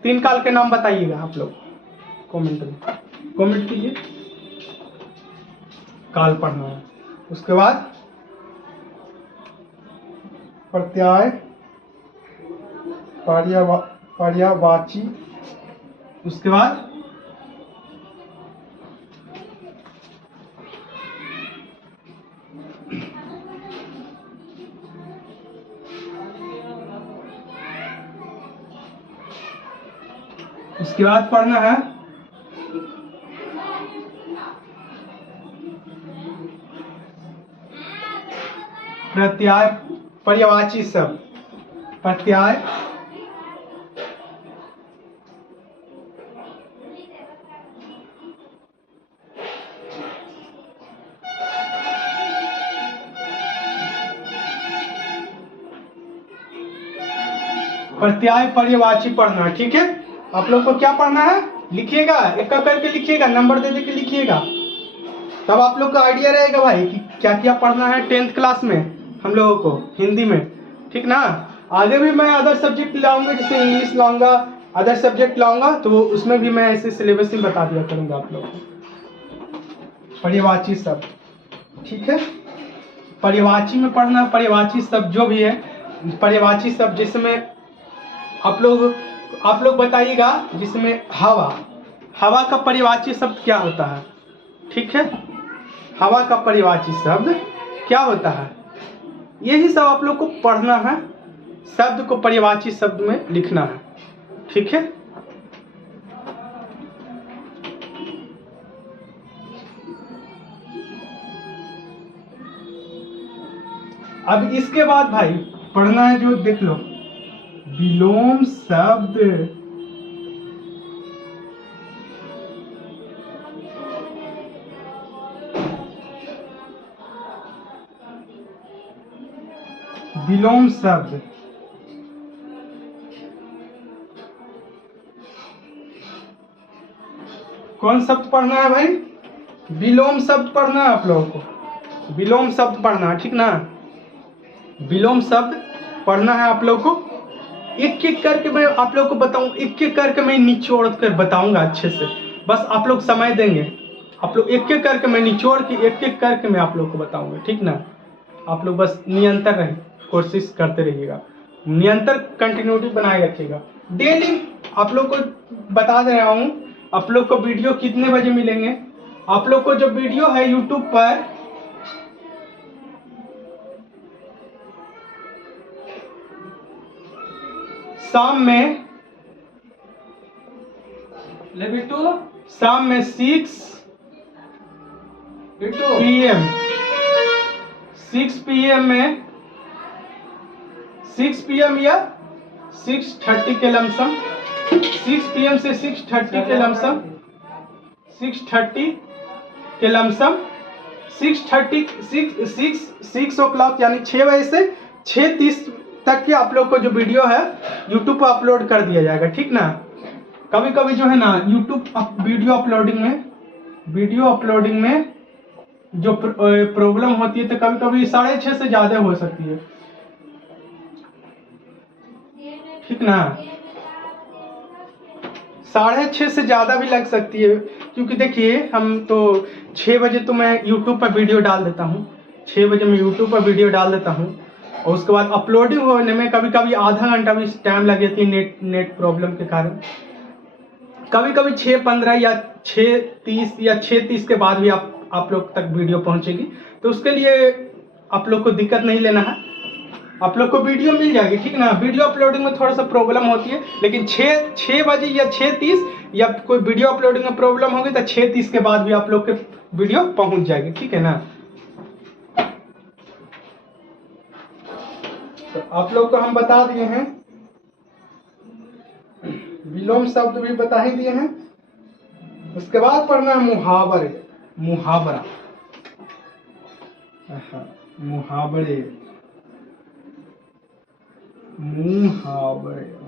3 काल के नाम बताइएगा आप लोग कमेंट में, कमेंट कीजिए। काल पढ़ना है। उसके बाद प्रत्याय पर्यायवाची। उसके बाद पढ़ना है प्रत्याय पर्यायवाची शब्द। प्रत्याय प्रत्याय पर्यायवाची पढ़ना है, ठीक है। आप लोग को क्या पढ़ना है लिखिएगा, एक करके लिखिएगा, नंबर दे के लिखिएगा, तब आप लोग को आइडिया रहेगा भाई कि क्या क्या पढ़ना है 10th क्लास में हम लोगों को हिंदी में, ठीक ना। आगे भी मैं अदर सब्जेक्ट लाऊंगा, जैसे इंग्लिश लाऊंगा, अदर सब्जेक्ट लाऊंगा, तो उसमें भी मैं ऐसे सिलेबस ही बता दिया करूंगा आप लोग को। पर्यायवाची शब्द, ठीक है। पर्यायवाची में पढ़ना, पर्यायवाची शब्द जो भी है, पर्यायवाची शब्द जिसमें आप लोग बताइएगा, जिसमें हवा का पर्यायवाची शब्द क्या होता है, ठीक है। हवा का पर्यायवाची शब्द क्या होता है, यही सब आप लोग को पढ़ना है। शब्द को पर्यायवाची शब्द में लिखना है, ठीक है। अब इसके बाद भाई पढ़ना है, जो देख लो, विलोम शब्द। विलोम शब्द, कौन शब्द पढ़ना है भाई? विलोम शब्द पढ़ना है आप लोगों को, विलोम शब्द पढ़ना है, ठीक ना? विलोम शब्द पढ़ना है आप लोगों को। एक एक करके मैं आप लोगों को बताऊं, एक एक करके मैं निचोड़ कर बताऊंगा अच्छे से, बस आप लोग समय देंगे। आप लोग एक एक करके मैं निचोड़ के एक एक करके मैं आप लोगों को बताऊंगा, ठीक ना? आप लोग बस निरंतर रहे, कोशिश करते रहिएगा, निरंतर कंटिन्यूटी बनाए रखिएगा। डेली आप लोग को बता दे रहा हूँ, आप लोग को वीडियो कितने बजे मिलेंगे? आप लोग को जो वीडियो है यूट्यूब पर, शाम में शाम में 6 PM, 6 PM में 6 PM या 6:30 के लमसम, 6 PM से 6:30 के लमसम, 6:30 के लमसम, 6 o'clock यानी 6 बजे से 6:30 तक के आप लोग को जो वीडियो है यूट्यूब पर अपलोड कर दिया जाएगा, ठीक ना? कभी कभी जो है ना यूट्यूब वीडियो अपलोडिंग में जो प्रॉब्लम होती है, तो कभी कभी 6:30 से ज़्यादा हो सकती है, ठीक ना? 6:30 से ज़्यादा भी लग सकती है, क्योंकि देखिए हम तो 6 बजे तो मैं यूट्यूब पर वीडियो डाल देता हूँ, 6 बजे मैं यूट्यूब पर वीडियो डाल देता हूँ, और उसके बाद अपलोडिंग होने में कभी कभी आधा घंटा भी टाइम लग जाती है नेट प्रॉब्लम के कारण। कभी कभी 6:15 या 6:30 या 6:30 के बाद भी आप लोग तक वीडियो पहुंचेगी, तो उसके लिए आप लोग को दिक्कत नहीं लेना है, आप लोग को वीडियो मिल जाएगी, ठीक ना? वीडियो अपलोडिंग में थोड़ा सा प्रॉब्लम होती है, लेकिन 6 बजे या 6:30 या कोई वीडियो अपलोडिंग में प्रॉब्लम होगी तो 6:30 के बाद भी आप लोग के वीडियो पहुंच जाएगी, ठीक है ना? तो आप लोग को हम बता दिए हैं, विलोम शब्द भी बता ही दिए हैं। उसके बाद पढ़ना है मुहावरे, मुहावरा, मुहावरे, मुहावरे,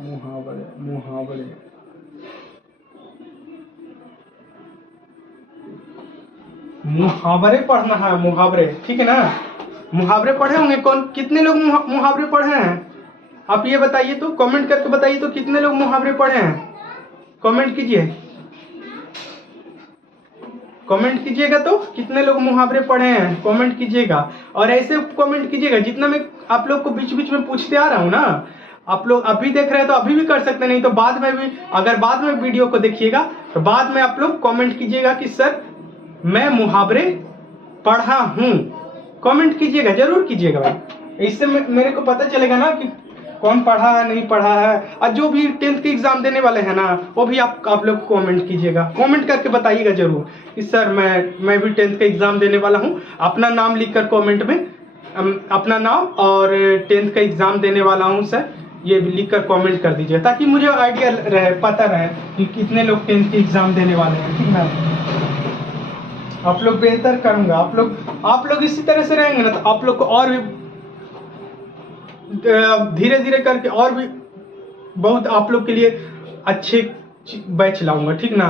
मुहावरे, मुहावरे, मुहावरे पढ़ना है, मुहावरे, ठीक है ना? मुहावरे पढ़े होंगे, कौन कितने लोग मुहावरे पढ़े हैं? आप ये बताइए तो, कमेंट करके बताइए तो, कितने लोग मुहावरे पढ़े हैं? कमेंट कीजिए, कमेंट कीजिएगा तो, कितने लोग मुहावरे पढ़े हैं कमेंट कीजिएगा। और ऐसे कमेंट कीजिएगा जितना मैं आप लोग को बीच बीच में पूछते आ रहा हूँ ना, आप लोग अभी देख रहे हैं तो अभी भी कर सकते हैं, नहीं तो बाद में भी, अगर बाद में वीडियो को देखिएगा तो बाद में आप लोग कमेंट कीजिएगा कि सर मैं मुहावरे पढ़ा हूँ, कमेंट कीजिएगा, जरूर कीजिएगा भाई, इससे मेरे को पता चलेगा ना कि कौन पढ़ा है नहीं पढ़ा है। और जो भी 10th के एग्जाम देने वाले हैं ना, वो भी आप लोग कमेंट कीजिएगा, कमेंट करके बताइएगा जरूर कि सर मैं भी 10th का एग्जाम देने वाला हूँ, अपना नाम लिखकर कमेंट में अपना नाम और 10th का एग्जाम देने वाला हूँ सर, ये लिखकर कमेंट कर दीजिए, ताकि मुझे आइडिया रहे, पता रहे कि कितने लोग 10th के एग्जाम देने वाले हैं, ठीक है? आप लोग बेहतर करूंगा, आप लोग इसी तरह से रहेंगे ना तो आप लोग को और भी धीरे धीरे करके और भी बहुत आप लोग के लिए अच्छे बैच लाऊंगा, ठीक ना?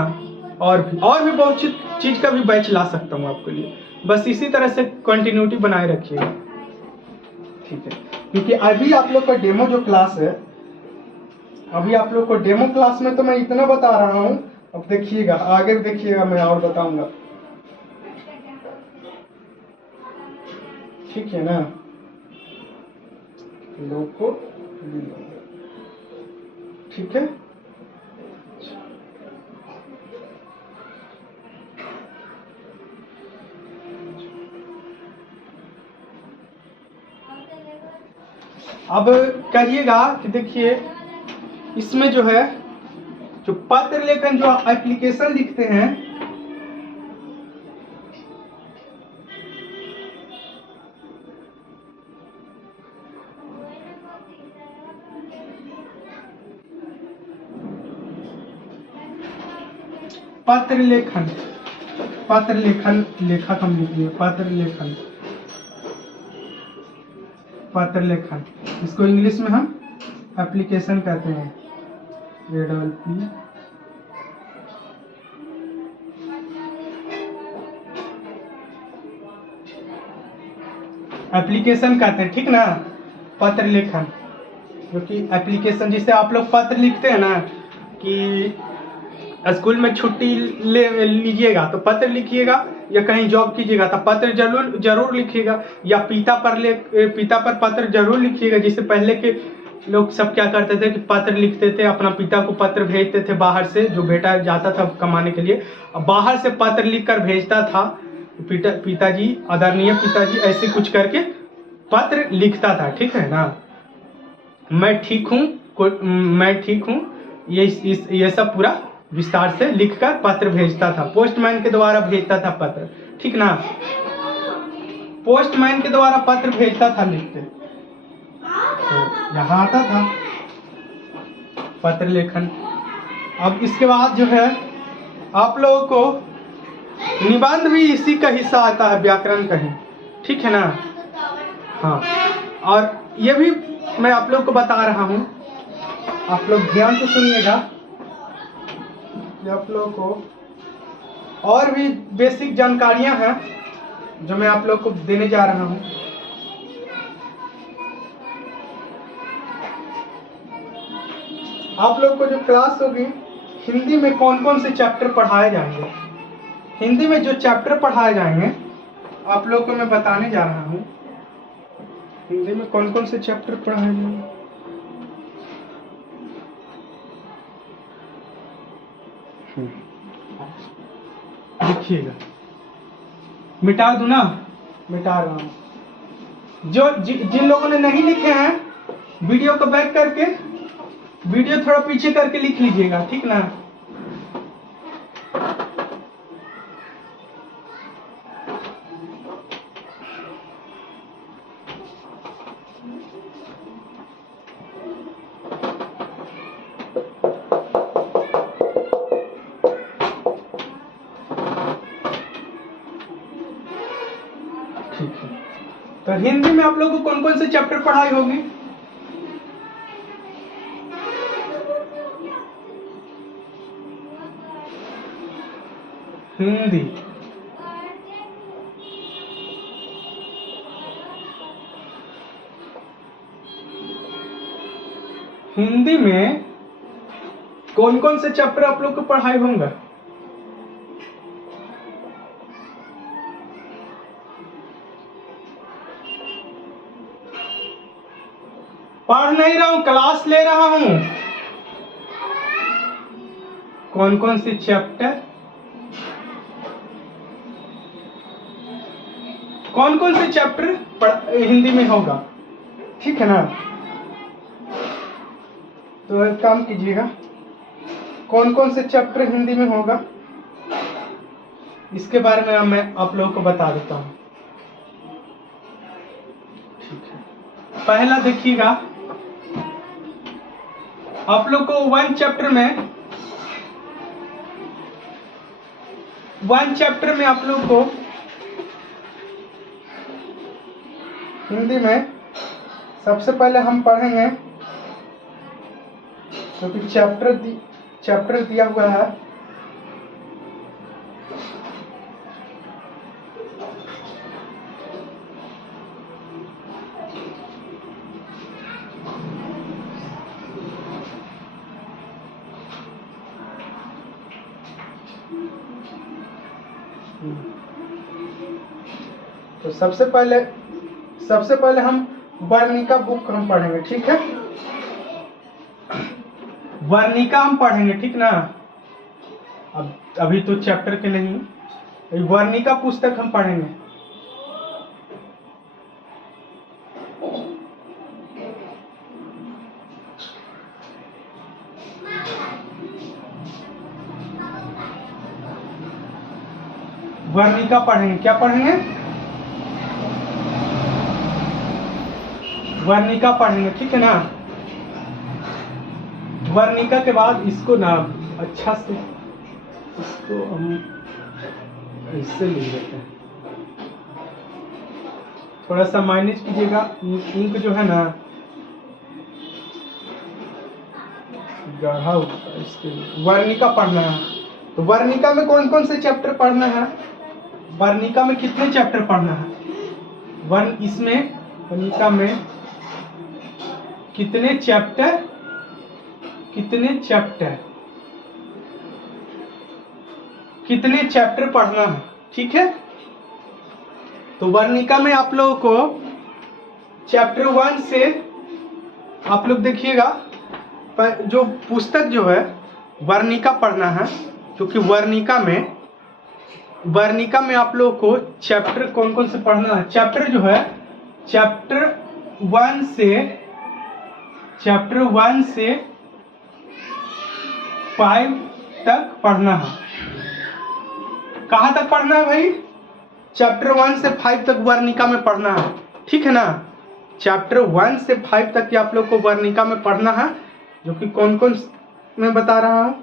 और भी बहुत चीज का भी बैच ला सकता हूँ आपके लिए, बस इसी तरह से कंटिन्यूटी बनाए रखिएगा, ठीक है? क्योंकि अभी आप लोग का डेमो जो क्लास है, अभी आप लोग को डेमो क्लास में तो मैं इतना बता रहा हूँ, अब देखिएगा आगे देखिएगा मैं और बताऊंगा, ठीक है ना? लोग को ठीक है, अब करिएगा कि देखिए इसमें जो है, जो पत्र लेखन जो एप्लीकेशन लिखते हैं, पत्र लेखन लेखक हम लिख लिए, पत्र लेखन, पत्र लेखन, इसको इंग्लिश में हम एप्लीकेशन कहते हैं। APP एप्लीकेशन कहते हैं, ठीक ना। पत्र लेखन क्योंकि एप्लीकेशन, जिसे आप लोग पत्र लिखते हैं ना कि स्कूल में छुट्टी ले लीजिएगा तो पत्र लिखिएगा, या कहीं जॉब कीजिएगा तो पत्र जरूर लिखिएगा, या पिता पर पत्र जरूर लिखिएगा। जिससे पहले के लोग सब क्या करते थे कि पत्र लिखते थे, अपना पिता को पत्र भेजते थे बाहर से, जो बेटा जाता था कमाने के लिए बाहर से पत्र लिखकर भेजता था। पिताजी, आदरणीय पिताजी, ऐसे कुछ करके पत्र लिखता था, ठीक है ना। मैं ठीक हूँ, ये सब पूरा विस्तार से लिखकर पत्र भेजता था। पोस्टमैन के द्वारा भेजता था पत्र, ठीक ना। पोस्टमैन के द्वारा पत्र भेजता था लिख के, तो यहाँ आता था पत्र लेखन। अब इसके बाद जो है आप लोगों को निबंध भी इसी का हिस्सा आता है, व्याकरण का ही, ठीक है ना। हाँ, और ये भी मैं आप लोग को बता रहा हूँ, आप लोग ध्यान से सुनिएगा। आप लोगों को और भी बेसिक जानकारियां हैं जो मैं आप लोग को देने जा रहा हूं। आप लोग को जो क्लास होगी, हिंदी में कौन कौन से चैप्टर पढ़ाए जाएंगे, हिंदी में जो चैप्टर पढ़ाए जाएंगे आप लोग को मैं बताने जा रहा हूं। हिंदी में कौन कौन से चैप्टर पढ़ाए जाएंगे, देखिएगा। मिटा दूं ना, मिटा रहा हूं। जिन लोगों ने नहीं लिखे हैं, वीडियो को बैक करके, वीडियो थोड़ा पीछे करके लिख लीजिएगा, ठीक ना। तो हिंदी में आप लोगों को कौन कौन से चैप्टर पढ़ाई होगी, हिंदी में कौन कौन से चैप्टर आप लोग को पढ़ाई होंगे। पढ़ नहीं रहा हूं, क्लास ले रहा हूं। कौन कौन से चैप्टर, कौन कौन से चैप्टर हिंदी में होगा, ठीक है ना। तो एक काम कीजिएगा, कौन कौन से चैप्टर हिंदी में होगा इसके बारे में मैं आप लोगों को बता देता हूं, ठीक है। पहला देखिएगा, आप लोग को वन चैप्टर में आप लोग को हिंदी में सबसे पहले हम पढ़ेंगे, क्योंकि चैप्टर दिया हुआ है। तो सबसे पहले हम वर्णिका बुक हम पढ़ेंगे, ठीक है। वर्णिका हम पढ़ेंगे, ठीक ना। अब अभी तो चैप्टर के नहीं, वर्णिका पुस्तक हम पढ़ेंगे। वर्णिका पढ़ेंगे, क्या पढ़ेंगे, वर्णिका पढ़ेंगे, ठीक है ना। वर्णिका के बाद इसको ना अच्छा से, इसको हम ऐसे लिख देते हैं, थोड़ा सा मैनेज कीजिएगा, इंक जो है ना गाढ़ा होता है, इसके लिए वर्णिका पढ़ना है। तो वर्णिका में कौन कौन से चैप्टर पढ़ना है, वर्णिका में कितने चैप्टर पढ़ना है, इसमें वर्णिका में कितने चैप्टर पढ़ना है, ठीक है। तो वर्णिका में आप लोगों को चैप्टर 1 से आप लोग देखिएगा, जो पुस्तक जो है वर्णिका पढ़ना है, क्योंकि वर्णिका में आप लोगों को चैप्टर कौन कौन से पढ़ना है। चैप्टर जो है चैप्टर 1 से 5 तक पढ़ना है। कहाँ तक पढ़ना है भाई, चैप्टर 1 से 5 तक वर्णिका में पढ़ना है, ठीक है ना। चैप्टर 1 से 5 तक आप लोग को वर्णिका में पढ़ना है, जो कि कौन कौन मैं बता रहा हूं।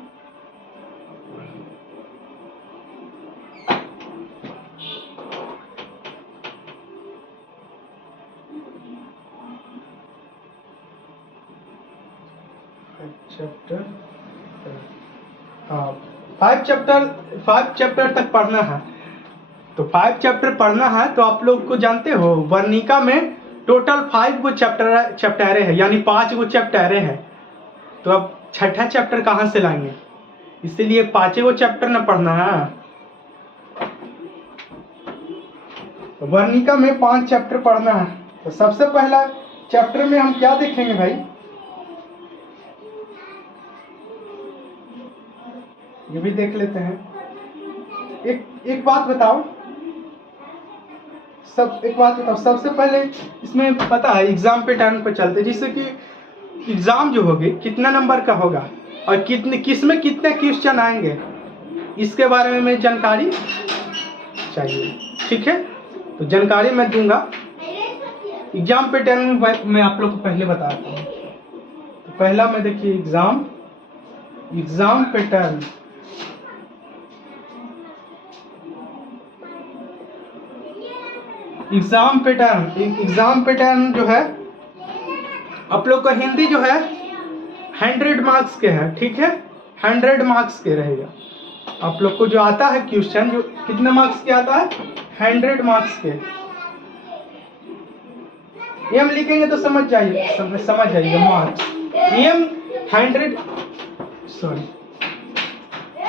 चैप्टर 5 चैप्टर तक पढ़ना है। तो 5 चैप्टर पढ़ना है, तो आप लोग को जानते हो वर्णिका में टोटल 5 गो चैप्टर है, यानी 5 गो चैप्टर है। तो अब छठा चैप्टर कहाँ से लाएंगे, इसीलिए 5 गो चैप्टर न पढ़ना है। तो वर्णिका में 5 चैप्टर पढ़ना है। तो सबसे पहला चैप्टर में हम क्या देखेंगे भाई, ये भी देख लेते हैं। एक बात बताओ, सबसे पहले इसमें पता है एग्जाम पैटर्न पर चलते, जिससे कि एग्जाम जो होगी कितना नंबर का होगा और किसमें कितने क्वेश्चन आएंगे, इसके बारे में जानकारी चाहिए, ठीक है। तो जानकारी मैं दूंगा एग्जाम पैटर्न में आप लोग को पहले बताता हूँ। तो पहला में देखिए एग्जाम पैटर्न। एग्जाम पैटर्न जो है आप लोग का हिंदी जो है 100 मार्क्स के है, ठीक है, 100 मार्क्स के रहेगा। आप लोग को जो आता है क्वेश्चन, जो कितने मार्क्स के आता है, 100 मार्क्स के। एम लिखेंगे तो समझ जाइएगा मार्क्स, एम 100, सॉरी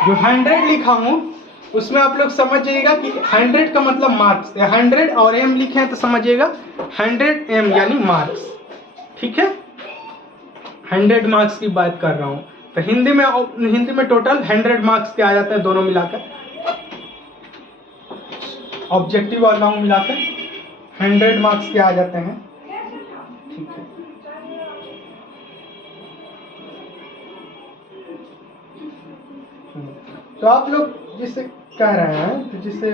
जो 100 लिखा हूं उसमें आप लोग समझ जाइएगा कि 100 का मतलब मार्क्स, 100 और एम लिखे हैं तो समझिएगा 100 एम यानी मार्क्स, ठीक है। 100 मार्क्स की बात कर रहा हूँ। तो हिंदी में टोटल 100 मार्क्स के आ जाते हैं, दोनों मिलाकर, ऑब्जेक्टिव और लॉन्ग मिलाकर 100 मार्क्स के आ जाते हैं, ठीक है। तो आप लोग जिससे कह रहे हैं, तो जिससे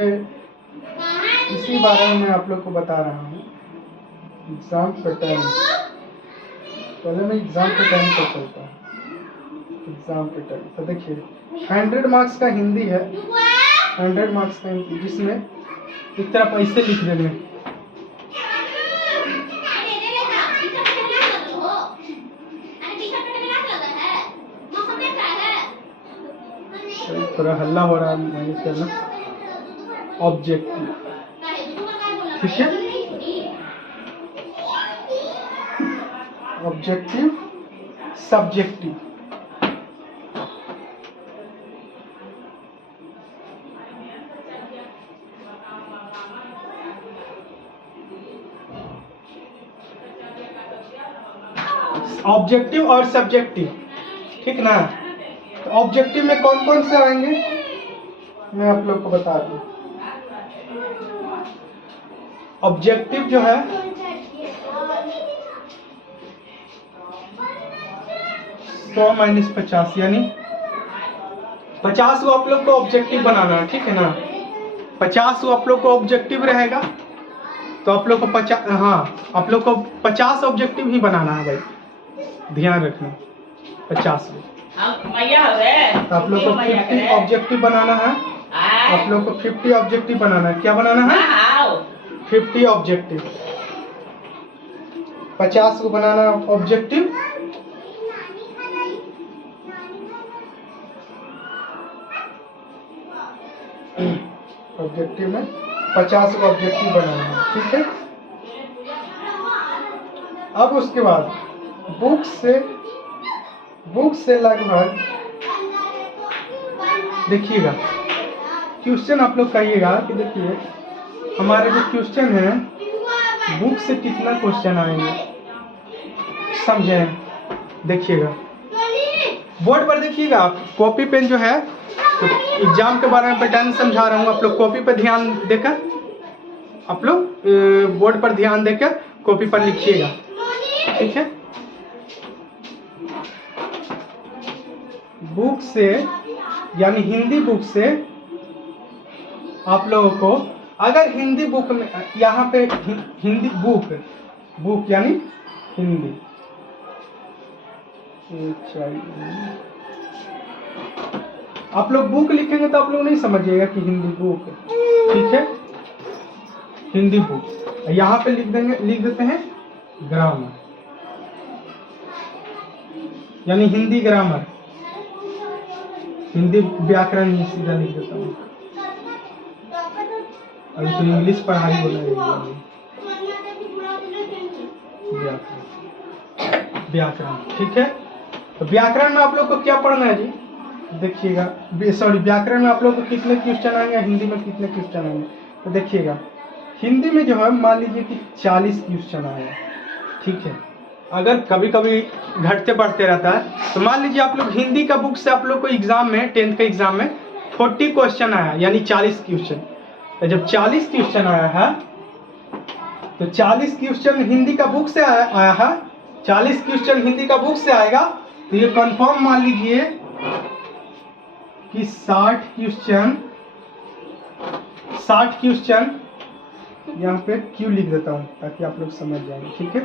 इसी बारे में मैं आप लोग को बता रहा हूँ। एग्जाम पैटर्न, पहले मैं एग्जाम पैटर्न पर चलता हूँ। एग्जाम पैटर्न तो देखिए 100 मार्क्स का हिंदी है, 100 मार्क्स का हिंदी, जिसमें एक तरफ ऐसे लिख देंगे, थोड़ा हल्ला हो रहा है, मैनेज करना। ऑब्जेक्टिव, ठीक है, ऑब्जेक्टिव, सब्जेक्टिव। ऑब्जेक्टिव और सब्जेक्टिव, ठीक ना। तो ऑब्जेक्टिव में कौन कौन से आएंगे मैं आप लोग को बता दूं। ऑब्जेक्टिव जो है 100 - 50 यानी 50 को आप लोग को ऑब्जेक्टिव बनाना है, ठीक है ना। 50 को आप लोग को ऑब्जेक्टिव रहेगा, तो आप लोग को 50 ऑब्जेक्टिव ही बनाना है भाई, ध्यान रखना। 50 में तो आप लोग को 50 ऑब्जेक्टिव बनाना है, आप लोग को 50 ऑब्जेक्टिव बनाना है। क्या बनाना है? 50 ऑब्जेक्टिव। 50 को बनाना ऑब्जेक्टिव। ऑब्जेक्टिव में 50 को ऑब्जेक्टिव बनाना है, ठीक है। अब उसके बाद बुक से लगभग देखिएगा क्वेश्चन आप लोग कहिएगा कि देखिए हमारे जो क्वेश्चन है बुक से कितना क्वेश्चन आएंगे, समझें। देखिएगा बोर्ड पर देखिएगा, आप कॉपी पेन जो है तो एग्जाम के बारे में पैटर्न समझा रहा हूँ, आप लोग कॉपी पर ध्यान देकर आप लोग बोर्ड पर ध्यान देकर कॉपी पर लिखिएगा, ठीक है। बुक से यानी हिंदी बुक से आप लोगों को, अगर हिंदी बुक में यहाँ पे हिंदी बुक यानी हिंदी, आप लोग बुक लिखेंगे तो आप लोग नहीं समझिएगा कि हिंदी बुक, ठीक है। हिंदी बुक यहाँ पे लिख देते हैं ग्रामर, यानी हिंदी ग्रामर, हिंदी व्याकरण ही सीधा लिख देता हूँ। अभी तो इंग्लिश पढ़ाई बोला व्याकरण, ठीक है। तो व्याकरण में आप लोग को क्या पढ़ना है जी, देखिएगा। सॉरी, व्याकरण में आप लोग को कितने क्वेश्चन आएंगे, हिंदी में कितने क्वेश्चन आएंगे, तो देखिएगा हिंदी में जो है मान लीजिए कि 40 क्वेश्चन आए, ठीक है। अगर कभी कभी घटते बढ़ते रहता है तो मान लीजिए आप लोग हिंदी का बुक से आप लोग को एग्जाम में 10th के एग्जाम में 40 क्वेश्चन आया, यानी 40 क्वेश्चन। तो जब 40 क्वेश्चन आया है तो 40 क्वेश्चन हिंदी का बुक से आया है, 40 क्वेश्चन हिंदी का बुक से आएगा, तो ये कंफर्म मान लीजिए कि 60 क्वेश्चन यहाँ पे क्यों लिख देता हूँ ताकि आप लोग समझ जाएंगे, ठीक है।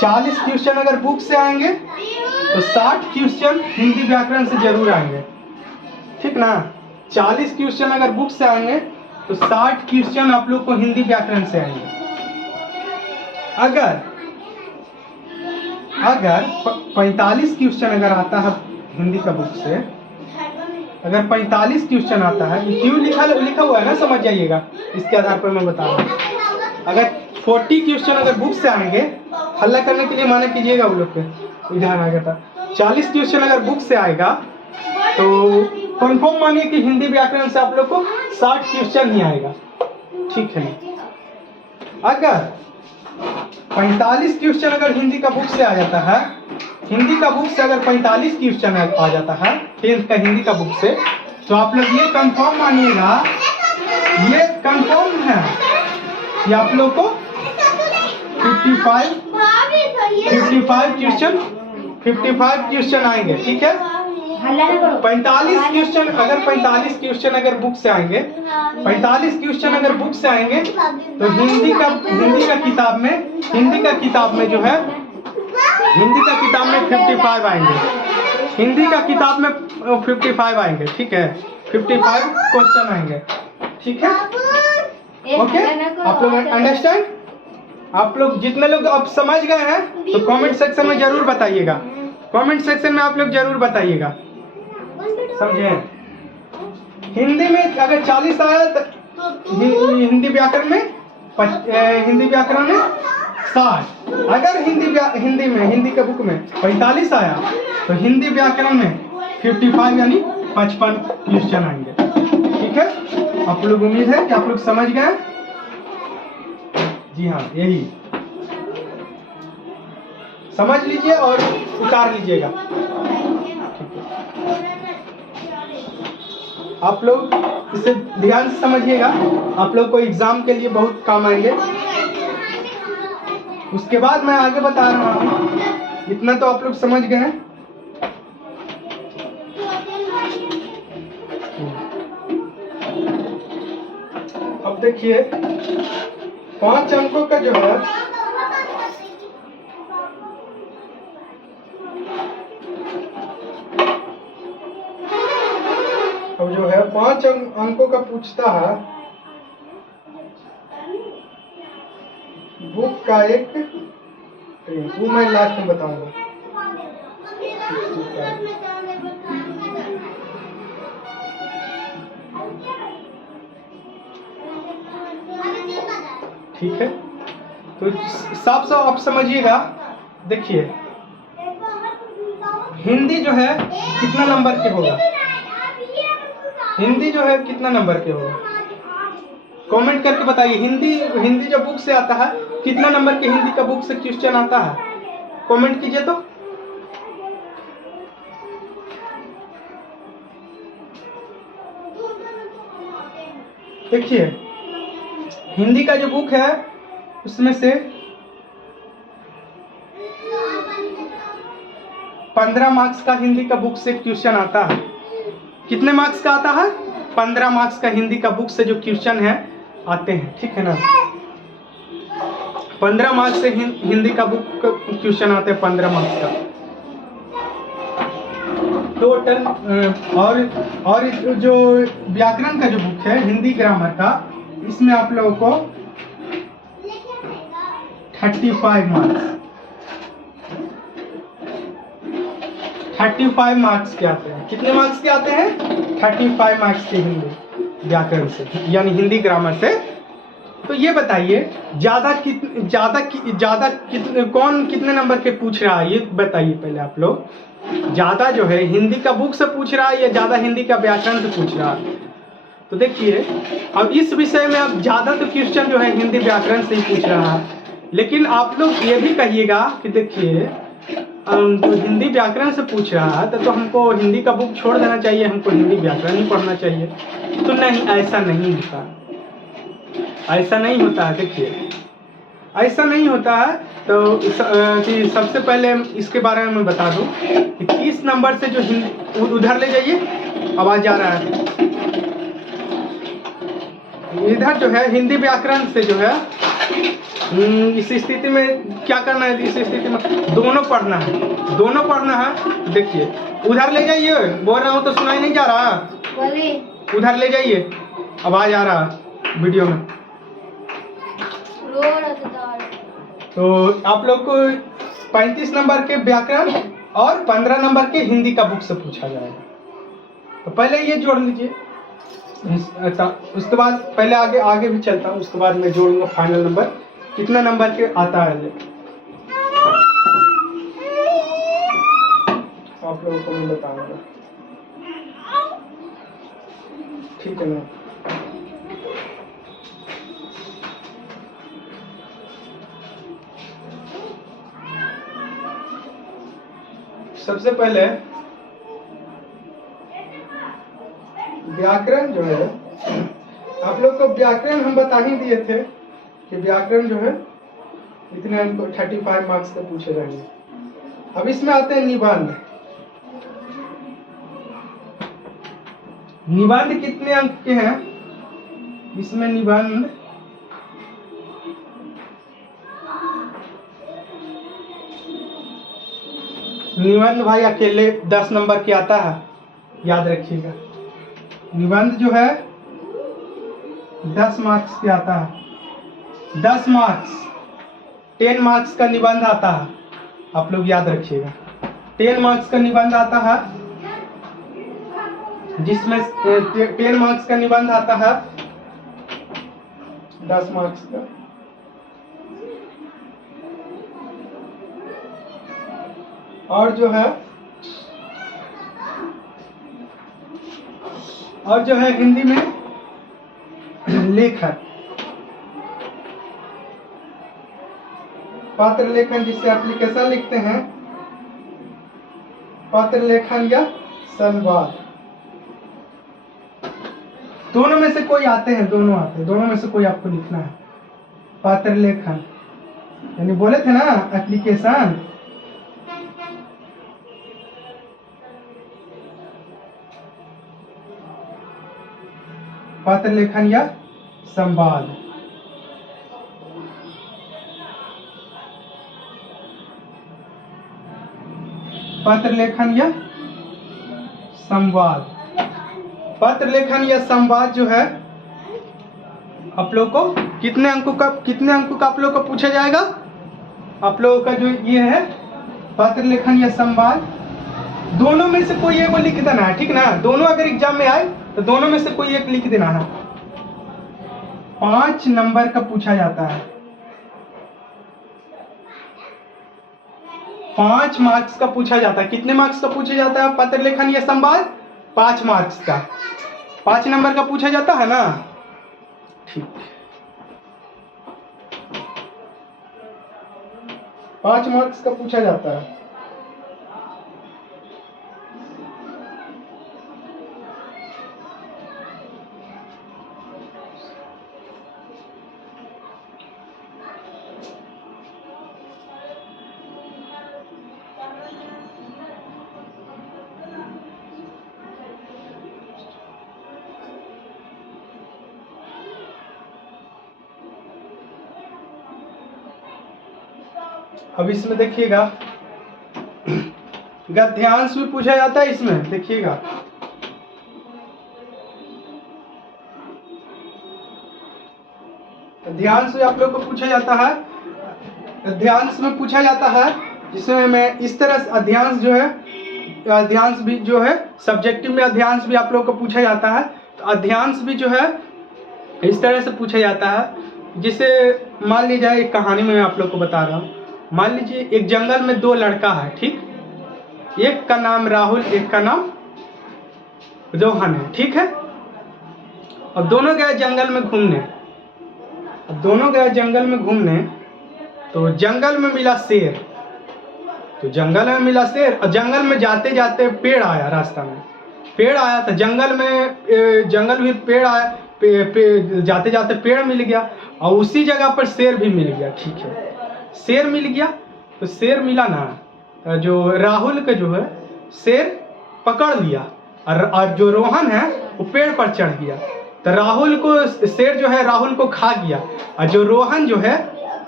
40 क्वेश्चन अगर बुक से आएंगे तो 60 क्वेश्चन हिंदी व्याकरण से जरूर आएंगे, ठीक ना। 40 क्वेश्चन अगर बुक से आएंगे तो 60 क्वेश्चन आप लोग को हिंदी व्याकरण से आएंगे। अगर 45 क्वेश्चन अगर आता है हिंदी का बुक से, अगर 45 क्वेश्चन आता है, ये क्यों लिखा हुआ है ना, समझ जाइएगा, इसके आधार पर मैं बता रहा हूँ। अगर 40 क्वेश्चन अगर बुक से आएंगे, हल्ला करने के लिए माना कीजिएगा, वो लोग के इधर आ गया था। 40 क्वेश्चन अगर बुक से आएगा तो कंफर्म मानिए कि हिंदी व्याकरण से आप लोग को 60 क्वेश्चन ही आएगा, ठीक है। अगर 45 क्वेश्चन अगर हिंदी का बुक से आ जाता है, हिंदी का बुक से अगर 45 क्वेश्चन आ जाता है 10th का हिंदी का बुक से, तो आप लोग ये कंफर्म मानिएगा, ये कंफर्म है कि आप लोग को 55 क्वेश्चन आएंगे, ठीक है। 45 क्वेश्चन अगर बुक से आएंगे, 45 क्वेश्चन अगर बुक से आएंगे तो हिंदी का किताब में जो है, हिंदी का किताब में 55 आएंगे, हिंदी का किताब में 55 आएंगे, ठीक है। 55 क्वेश्चन आएंगे, ठीक है। ओके, आप लोग अंडरस्टैंड? आप लोग जितने लोग अब समझ गए हैं तो कमेंट सेक्शन में जरूर बताइएगा, कमेंट सेक्शन में आप लोग जरूर बताइएगा, समझे। हिंदी में अगर 40 आया तो हिंदी व्याकरण में 60, अगर हिंदी के बुक में 45 आया तो हिंदी व्याकरण में 55 यानी 55 क्वेश्चन आएंगे, ठीक है। आप लोग उम्मीद है कि आप लोग समझ गए। जी हाँ, यही समझ लीजिए और उतार लीजिएगा, आप लोग इसे ध्यान से समझिएगा, आप लोग को एग्जाम के लिए बहुत काम आएंगे। उसके बाद मैं आगे बता रहा हूँ, इतना तो आप लोग समझ गए हैं। अब देखिए 5 अंकों का जो है अब जो है 5 5 अंकों का पूछता है, बुक का एक वो मैं लास्ट में बताऊंगा। ठीक है, तो साफ साफ आप समझिएगा। देखिए हिंदी जो है कितना नंबर के होगा, हिंदी जो है कितना नंबर के होगा, कमेंट करके बताइए। हिंदी जो बुक से आता है, कितना नंबर के हिंदी का बुक से क्वेश्चन आता है, कमेंट कीजिए। तो देखिए हिंदी का जो बुक है उसमें से 15 मार्क्स का हिंदी का बुक से क्वेश्चन आता है। कितने मार्क्स का आता है? 15 मार्क्स का हिंदी का बुक से जो क्वेश्चन है आते हैं, ठीक है ना। 15 मार्क्स से हिंदी का बुक क्वेश्चन आते हैं, 15 मार्क्स का टोटल। और जो व्याकरण का जो बुक है हिंदी ग्रामर का, इसमें आप लोगों को 35 मार्क्स के आते हैं। कितने मार्क्स के आते हैं? 35 मार्क्स के हिंदी व्याकरण से, यानी हिंदी ग्रामर से। तो ये बताइए कौन कितने नंबर के पूछ रहा है, ये बताइए पहले आप लोग। ज्यादा जो है हिंदी का बुक से पूछ रहा है या ज्यादा हिंदी का व्याकरण से पूछ रहा है? तो देखिए अब इस विषय में अब ज्यादा तो क्वेश्चन जो है हिंदी व्याकरण से ही पूछ रहा है, लेकिन आप लोग ये भी कहिएगा कि देखिए जो हिंदी व्याकरण से पूछ रहा है तो हमको हिंदी का बुक छोड़ देना चाहिए, हमको हिंदी व्याकरण ही पढ़ना चाहिए। तो नहीं, ऐसा नहीं होता, ऐसा नहीं होता है। देखिए ऐसा नहीं होता है। तो सबसे पहले इसके बारे में मैं बता दूं कि 30 नंबर से जो हिंदी, उधर ले जाइए, आवाज आ रहा है। इधर जो है हिंदी व्याकरण से जो है इस स्थिति में क्या करना है, इस स्थिति में दोनों पढ़ना है। देखिए उधर ले जाइए, बोल रहा हूँ तो सुनाई नहीं जा रहा, उधर ले जाइए, आवाज आ रहा है वीडियो में। तो आप लोग को 35 नंबर के व्याकरण और 15 नंबर के हिंदी का बुक से पूछा जाएगा। तो पहले ये जोड़ लीजिए, उसके बाद पहले आगे भी चलता हूँ, उसके बाद मैं जोड़ूंगा फाइनल नंबर कितना नंबर के आता है आप लोगों को मैं बताऊंगा, ठीक है ना। सबसे पहले व्याकरण जो है, आप लोग को व्याकरण हम बता ही दिए थे कि व्याकरण जो है इतने 35 मार्क्स के पूछे जाएंगे। अब इसमें आते हैं निबंध। निबंध कितने अंक के हैं? इसमें निबंध भाई अकेले 10 नंबर के आता है, याद रखिएगा। निबंध जो है 10 मार्क्स के आता है, 10 मार्क्स, 10 मार्क्स का निबंध आता है, आप लोग याद रखिएगा। 10 मार्क्स का निबंध आता है, जिसमें 10 मार्क्स का निबंध आता है, 10 मार्क्स का। और जो है हिंदी में लेखन, पात्र लेखन, जिससे एप्लीकेशन लिखते हैं, पात्र लेखन या संवाद, दोनों में से कोई आते हैं, दोनों में से कोई आपको लिखना है। पात्र लेखन यानी बोले थे ना एप्लीकेशन, पात्र लेखन या संवाद। पात्र लेखन या संवाद। पत्र लेखन या संवाद जो है आप लोग को कितने अंकों का आप लोग को पूछा जाएगा? आप लोगों का जो ये है पत्र लेखन या संवाद, दोनों में से कोई एक लिख देना है, ठीक ना? दोनों अगर एग्जाम में आए तो दोनों में से कोई एक लिख देना है। 5 नंबर का पूछा जाता है, 5 मार्क्स का पूछा जाता है। कितने मार्क्स का पूछा जाता है पत्र लेखन या संवाद? 5 मार्क्स का, 5 नंबर का पूछा जाता है ना, ठीक। 5 मार्क्स का पूछा जाता है। अब इसमें देखिएगा गद्यांश भी पूछा जाता है। इसमें देखिएगा गद्यांश भी आप लोग को पूछा जाता है। गद्यांश में पूछा जाता है जिसमें मैं इस तरह से अध्यांश जो है, अध्यांश भी जो है सब्जेक्टिव में अध्यांश भी आप लोग को पूछा जाता है। तो अध्यांश भी जो है इस तरह से पूछा जाता है, जिसे मान लीजिए एक कहानी में मैं आप लोग को बता रहा हूँ। मान लीजिए एक जंगल में 2 लड़का है, ठीक। एक का नाम राहुल, एक का नाम रोहन है, ठीक है। अब दोनों गए जंगल में घूमने। तो जंगल में मिला शेर। और जंगल में जाते जाते पेड़ आया, रास्ता में पेड़ आया। तो जंगल भी पेड़ आया, जाते जाते पेड़ मिल गया और उसी जगह पर शेर भी मिल गया, ठीक है। शेर मिल गया तो शेर मिला ना, जो राहुल का जो है शेर पकड़ लिया और जो रोहन है वो पेड़ पर चढ़ गया। तो राहुल को शेर जो है राहुल को खा गया और जो रोहन जो है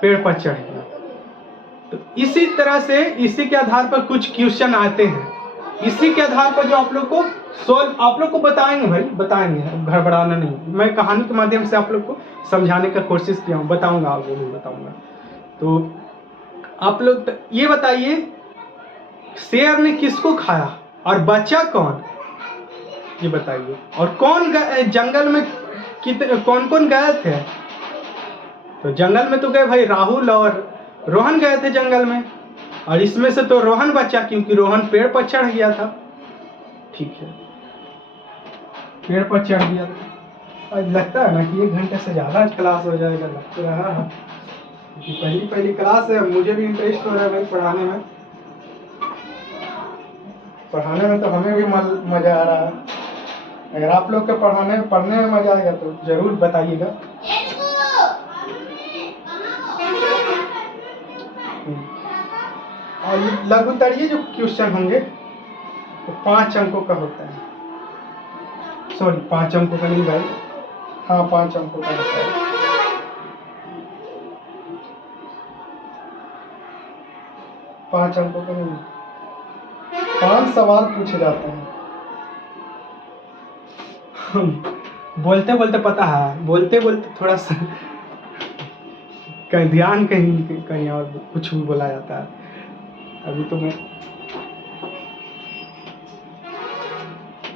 पेड़ पर चढ़ गया। तो इसी तरह से इसी के आधार पर कुछ क्वेश्चन आते हैं। इसी के आधार पर जो आप लोग को सोल्व आप लोग को बताएंगे, भाई बताएंगे, घबराना नहीं। मैं कहानी के माध्यम से आप लोग को समझाने का कोशिश किया हूँ, बताऊंगा, आगे भी बताऊंगा। तो आप लोग ये बताइए शेर ने किसको खाया और बचा कौन, ये बताइए। और कौन जंगल में कौन कौन गए थे? तो जंगल में तो गए भाई राहुल और रोहन गए थे जंगल में, और इसमें से तो रोहन बचा क्योंकि रोहन पेड़ पर चढ़ गया था, ठीक है। पेड़ पर चढ़ गया था। आज लगता है ना कि 1 घंटे से ज़्यादा क्लास हो जाएगा, लग रहा है कि पहली क्लास है। मुझे भी इंटरेस्ट हो रहा है भाई पढ़ाने में तो हमें भी मज़ा आ रहा है। अगर आप लोग के पढ़ने में मज़ा आएगा तो ज़रूर बताइएगा। और ये लघु उत्तरीय जो क्वेश्चन होंगे तो 5 अंकों का होता है। सॉरी 5 अंकों का नहीं भाई, हाँ 5 अंकों का होता है। 5 अंकों का नहीं, 5 सवाल पूछे जाते हैं। बोलते बोलते पता है, बोलते बोलते थोड़ा सा कहीं ध्यान कहीं और कुछ भी बोला जाता है। अभी तो मैं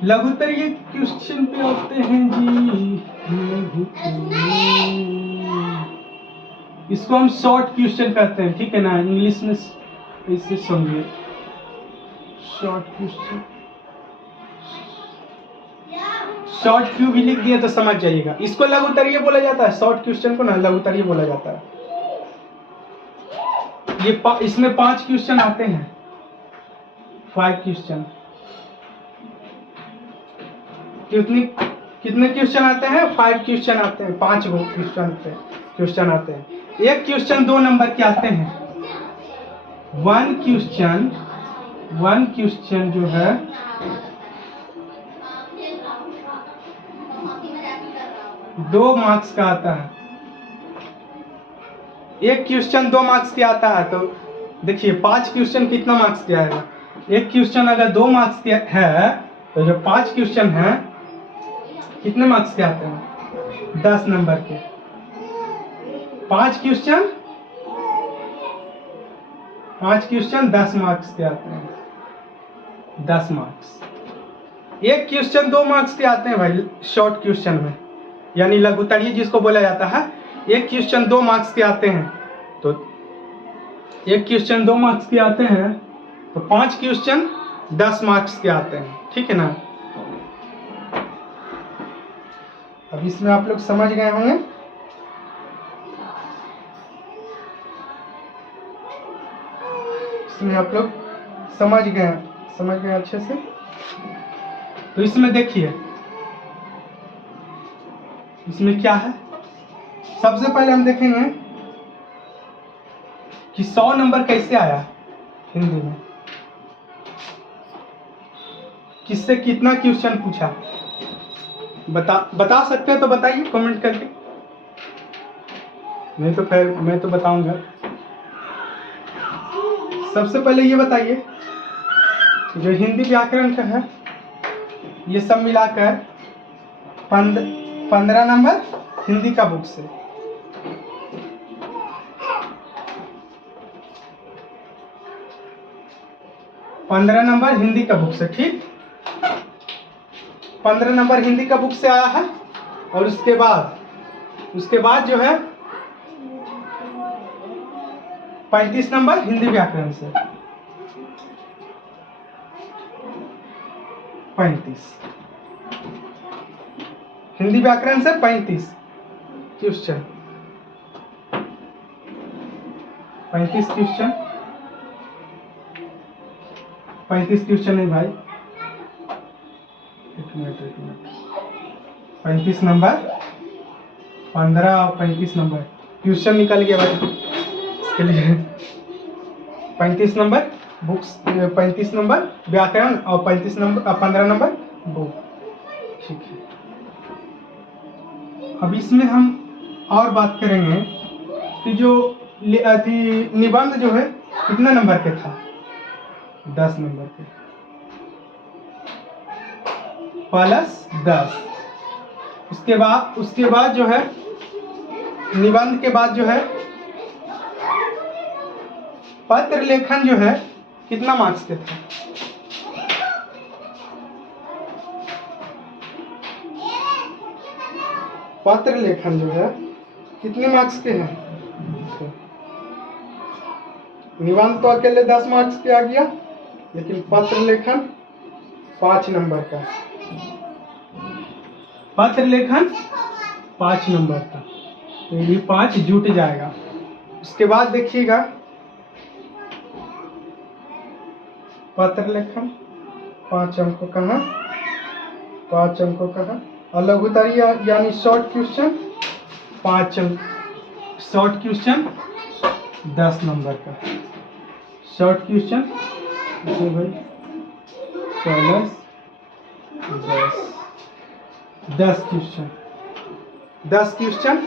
लघुत्तरीय क्वेश्चन पे आते हैं जी। इसको हम शॉर्ट क्वेश्चन कहते हैं, ठीक है ना। इंग्लिश में इसे समझिए, शॉर्ट क्वेश्चन। शॉर्ट क्यू भी लिख दिए तो समझ जाइएगा। इसको लघुत्तरीय बोला जाता है, शॉर्ट क्वेश्चन को ना लघुत्तरीय बोला जाता है। ये इसमें 5 क्वेश्चन आते हैं, 5 क्वेश्चन। कितने क्वेश्चन आते हैं? 5 क्वेश्चन आते हैं, 5 क्वेश्चन आते हैं। एक क्वेश्चन 2 नंबर के आते हैं। 1 क्वेश्चन जो है दो मार्क्स का आता है। एक क्वेश्चन 2 मार्क्स के आता है। तो देखिए 5 क्वेश्चन कितना मार्क्स के आएगा? एक क्वेश्चन अगर 2 मार्क्स के है तो जो 5 क्वेश्चन है कितने मार्क्स के आते हैं? 10 नंबर के। 5 क्वेश्चन 10 मार्क्स के आते हैं। 10 मार्क्स। एक क्वेश्चन 2 मार्क्स के आते हैं भाई, शॉर्ट क्वेश्चन में, यानी लघुत्तरीय जिसको बोला जाता है। एक क्वेश्चन 2 मार्क्स के आते हैं, तो एक क्वेश्चन 2 मार्क्स के आते हैं, तो 5 क्वेश्चन 10 मार्क्स के आते हैं, ठीक है ना। अब इसमें आप लोग समझ गए होंगे। इसमें आप लोग समझ गए अच्छे से। तो इसमें देखिए, इसमें क्या है। सबसे पहले हम देखेंगे कि 100 नंबर कैसे आया हिंदी में, किससे कितना क्वेश्चन पूछा, बता सकते हैं तो बताइए कमेंट करके, नहीं तो फिर मैं तो बताऊंगा। सबसे पहले ये बताइए, जो हिंदी व्याकरण का है, ये सब मिलाकर 15 नंबर हिंदी का बुक से। पंद्रह नंबर हिंदी का बुक से, ठीक। 15 नंबर हिंदी का बुक से आया है। और उसके बाद जो है 35 नंबर हिंदी व्याकरण से। 35 हिंदी व्याकरण से 35 क्वेश्चन। 35 क्वेश्चन, 35 क्वेश्चन नहीं भाई, एक मिनट 35 नंबर, 15 और 35 नंबर क्वेश्चन निकल गया भाई इसके लिए। 35 नंबर बुक्स, 35 नंबर व्याकरण और 35 नंबर 15 नंबर बुक, ठीक है। अब इसमें हम और बात करेंगे कि जो निबंध जो है कितने नंबर के था? 10 नंबर के प्लस 10। उसके बाद जो है निबंध के बाद जो है पत्र लेखन जो है कितना मार्क्स के था? पत्र लेखन जो है कितने मार्क्स के हैं? निबंध तो अकेले 10 मार्क्स के आ गया, लेकिन पत्र लेखन 5 नंबर का। पत्र लेखन 5 नंबर का, तो ये 5 जुट जाएगा। उसके बाद देखिएगा, पत्र लेखन 5 अंकों कहाँ, 5 अंकों कहाँ, और लघुत्तरीय यानी शॉर्ट क्वेश्चन 5 अंक। शॉर्ट क्वेश्चन 10 नंबर का। शॉर्ट क्वेश्चन भाई प्लस 10 क्वेश्चन, 10 क्वेश्चन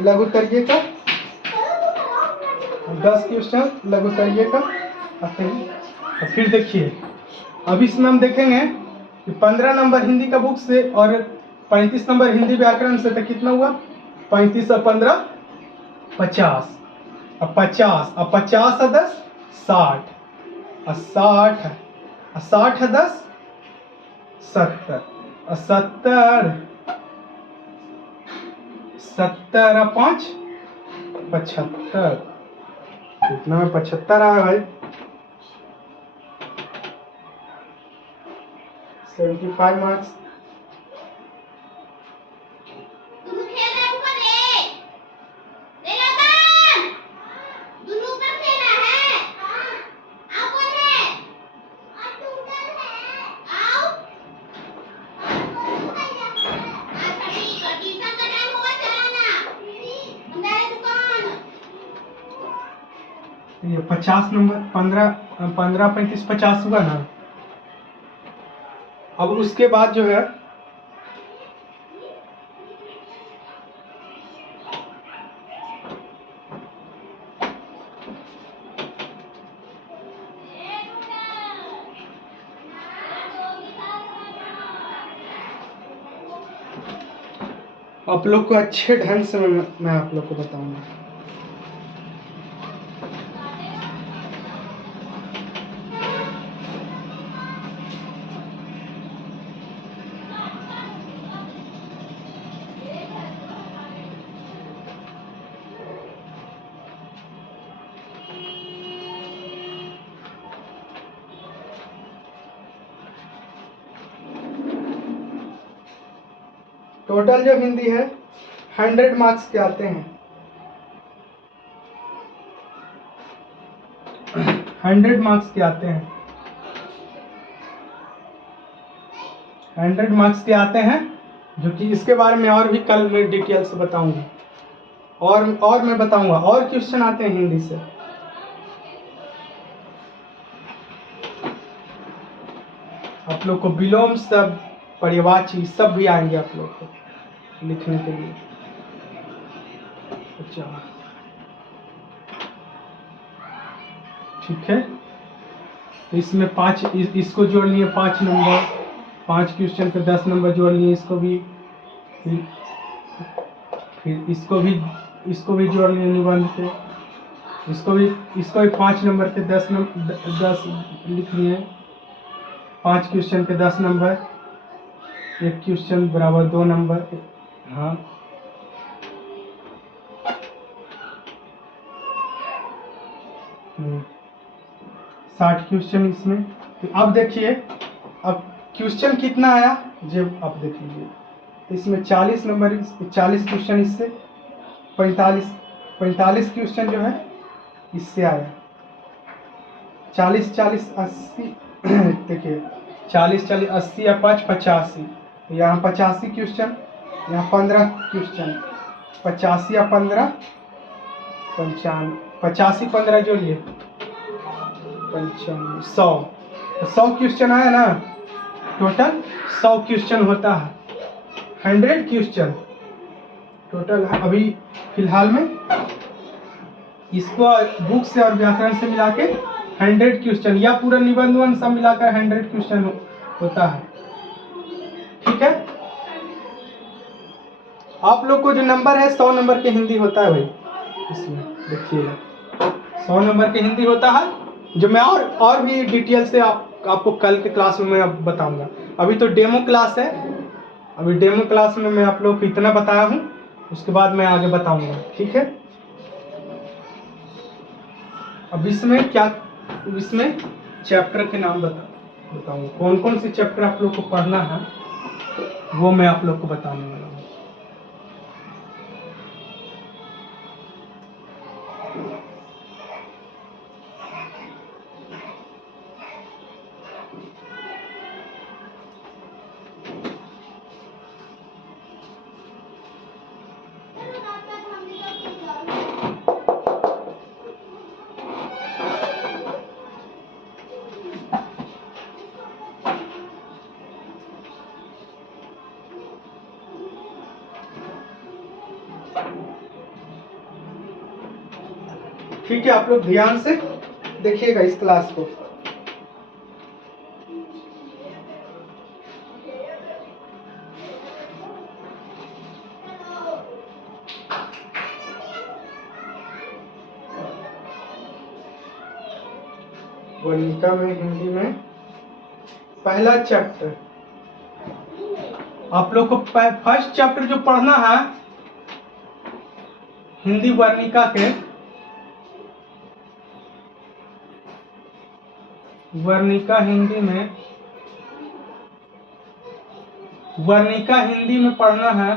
लघुत्तरीय का, 10 क्वेश्चन लघुत्तरीय का आते हैं। और फिर देखिए, अब इसमें हम देखेंगे कि 15 नंबर हिंदी का बुक से और 35 नंबर हिंदी व्याकरण से, तो कितना हुआ? 35 और 15 50, अब 50 और 50 और 10 60, और 60 और 10 70, और 70 और 5 75। कितना में 75 आया भाई? 75 मार्क्स। ये 50 नंबर, 15 35 50 हुआ ना। अब उसके बाद जो है आप लोग को अच्छे ढंग से मैं आप लोग को बताऊंगा। टोटल जो हिंदी है 100 मार्क्स के आते हैं। 100 मार्क्स के आते हैं। 100 मार्क्स के आते हैं, जो कि इसके बारे में और भी कल मैं डिटेल से बताऊंगी। और मैं बताऊंगा और क्वेश्चन आते हैं हिंदी से। आप लोग को विलोम शब्द, पर्यायवाची सब भी आएंगे आप लोग को लिखने के लिए। अच्छा, ठीक है। तो इसमें 5 इसको जोड़ लिए 5 नंबर, 5 क्वेश्चन पे 10 नंबर जोड़ लिए। इसको भी फिर इसको भी जोड़ लिए निबंध पे। इसको भी 5 नंबर पे 10 लिख लिए। 5 क्वेश्चन पे 10 नंबर, 1 क्वेश्चन बराबर 2 नंबर। हाँ, हम्म, 60 क्वेश्चन इसमें। तो अब देखिए, अब क्वेश्चन कितना आया जब आप देख लीजिए। तो इसमें 40 नंबर, 40 क्वेश्चन इससे, 45 क्वेश्चन जो है इससे आया। 40 40 80 देखिए 40 40 80 या 5 85। तो यहाँ 85 क्वेश्चन, यहाँ 15 क्वेश्चन। 85 या 15 55, 85 15 जोड़िए 95 100। तो 100 क्वेश्चन आया ना। टोटल 100 क्वेश्चन होता है। 100 क्वेश्चन टोटल है अभी फिलहाल में। इसको बुक से और व्याकरण से मिला के 100 क्वेश्चन या पूरा निबंध सब मिलाकर 100 क्वेश्चन होता है। ठीक है। आप लोग को जो नंबर है 100 नंबर के हिंदी होता है भाई। इसमें देखिए 100 नंबर के हिंदी होता है, जो मैं और भी डिटेल से आपको कल के क्लास में मैं बताऊंगा। अभी तो डेमो क्लास है। अभी डेमो क्लास में मैं आप लोग को इतना बताया हूँ, उसके बाद मैं आगे बताऊंगा। ठीक है। अब इसमें चैप्टर के नाम बताऊंगा। कौन कौन से चैप्टर आप लोग को पढ़ना है वो मैं आप लोग को बताने वाला हूँ। ठीक है, आप लोग ध्यान से देखिएगा इस क्लास को। वर्णिका में हिंदी में पहला चैप्टर आप लोग को फर्स्ट चैप्टर जो पढ़ना है हिंदी वर्णिका के, वर्णिका हिंदी में पढ़ना है।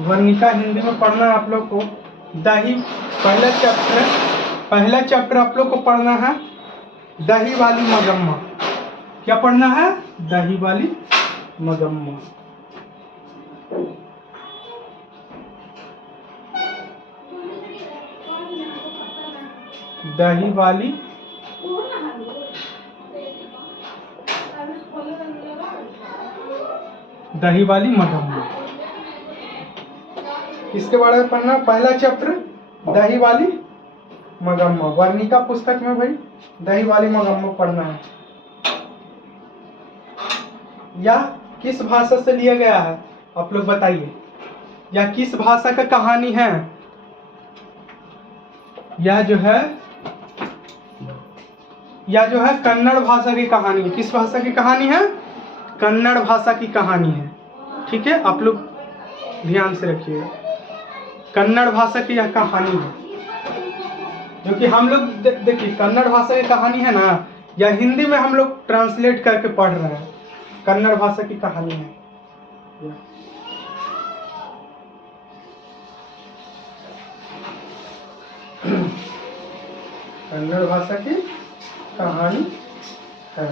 वर्णिका हिंदी में पढ़ना है आप लोग को दही। पहला चैप्टर आप लोग को पढ़ना है दही वाली मगम्मा। क्या पढ़ना है? दही वाली मगम्मा। दही वाली मगम्मा, इसके बारे में पढ़ना। पहला चैप्टर दही वाली मगम्मा, वर्णिका पुस्तक में भाई दही वाली मगम्मा पढ़ना है। यह किस भाषा से लिया गया है? आप लोग बताइए, यह किस भाषा का कहानी है? यह जो है कन्नड़ भाषा की कहानी है। किस भाषा की कहानी है? कन्नड़ भाषा की कहानी है। ठीक है, आप लोग ध्यान से रखिएगा, कन्नड़ भाषा की यह कहानी है। क्योंकि हम लोग देखिए कन्नड़ भाषा की कहानी है ना, या हिंदी में हम लोग ट्रांसलेट करके पढ़ रहे हैं, कन्नड़ भाषा की कहानी है। कन्नड़ भाषा की कहानी है।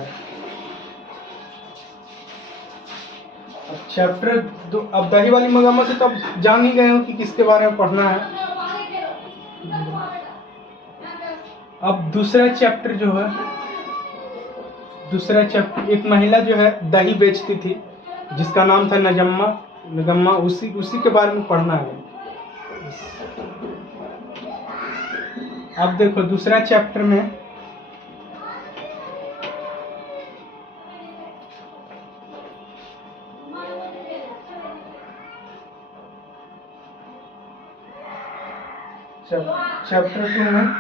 अब चैप्टर अब दही वाली मगरमच्छ से तो अब जान ही गए हो कि किसके बारे में पढ़ना है। अब दूसरा चैप्टर जो है, एक महिला जो है दही बेचती थी जिसका नाम था नगम्मा, उसी के बारे में पढ़ना है। अब देखो दूसरा चैप्टर में चैप्टर 2 में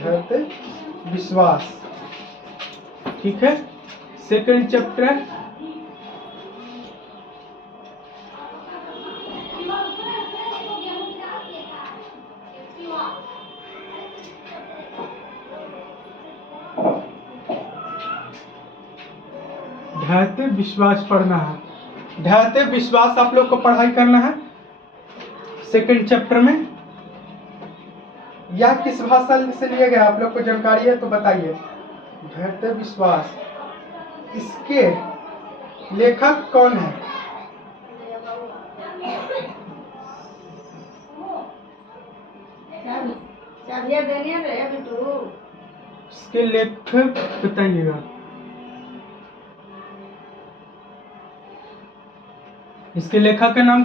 धैर्य विश्वास ठीक है। सेकंड चैप्टर धैर्य विश्वास पढ़ना है। धैर्य विश्वास आप लोग को पढ़ाई करना है सेकंड चैप्टर में। यह किस भाषा से लिया गया आप लोग को जानकारी है तो बताइए। धैर्य विश्वास, इसके लेखक कौन है? इसके लेखक बताइएगा। इसके लेखक का नाम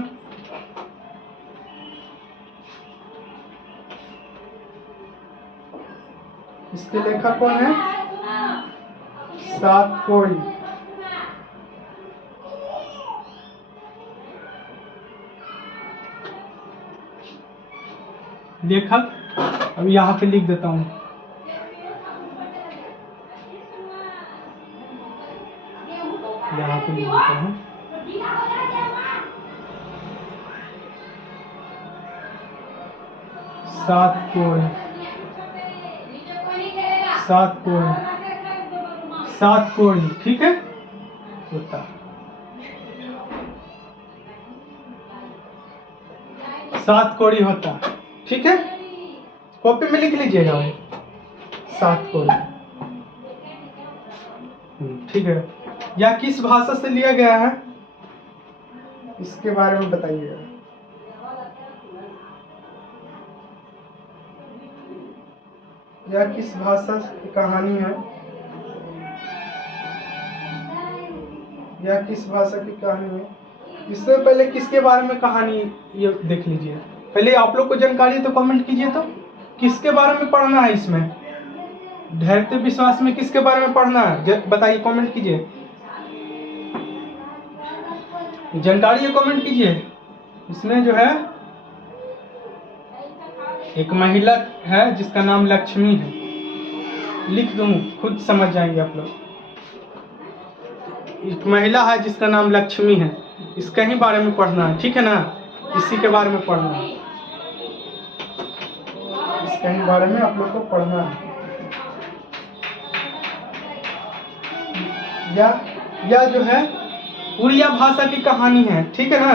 इसके लेखक कौन है? सातकोड़ी। लेखक अब यहाँ पे लिख देता हूँ। यहाँ पे लिख देता हूँ। सातकोड़ी, ठीक है होता। सातकोड़ी होता, ठीक है, कॉपी में लिख लीजिएगा भाई, सातकोड़ी। ठीक है। यह किस भाषा से लिया गया है इसके बारे में बताइएगा। यह किस भाषा की कहानी है? यह किस भाषा की कहानी है? इससे पहले किसके बारे में कहानी ये देख लीजिए। पहले आप लोग को जानकारी है तो कमेंट कीजिए, तो किसके बारे में पढ़ना है इसमें? धैर्य विश्वास में किसके बारे में पढ़ना है बताइए, कमेंट कीजिए, जानकारी है कमेंट कीजिए। इसमें जो है एक महिला है जिसका नाम लक्ष्मी है, लिख दूं खुद समझ जाएंगे आप लोग। एक महिला है जिसका नाम लक्ष्मी है, इसका ही बारे में पढ़ना है, ठीक है ना, इसी के बारे में पढ़ना है, इसके ही बारे में आप लोग को पढ़ना है। यह जो है उड़िया भाषा की कहानी है, ठीक है ना।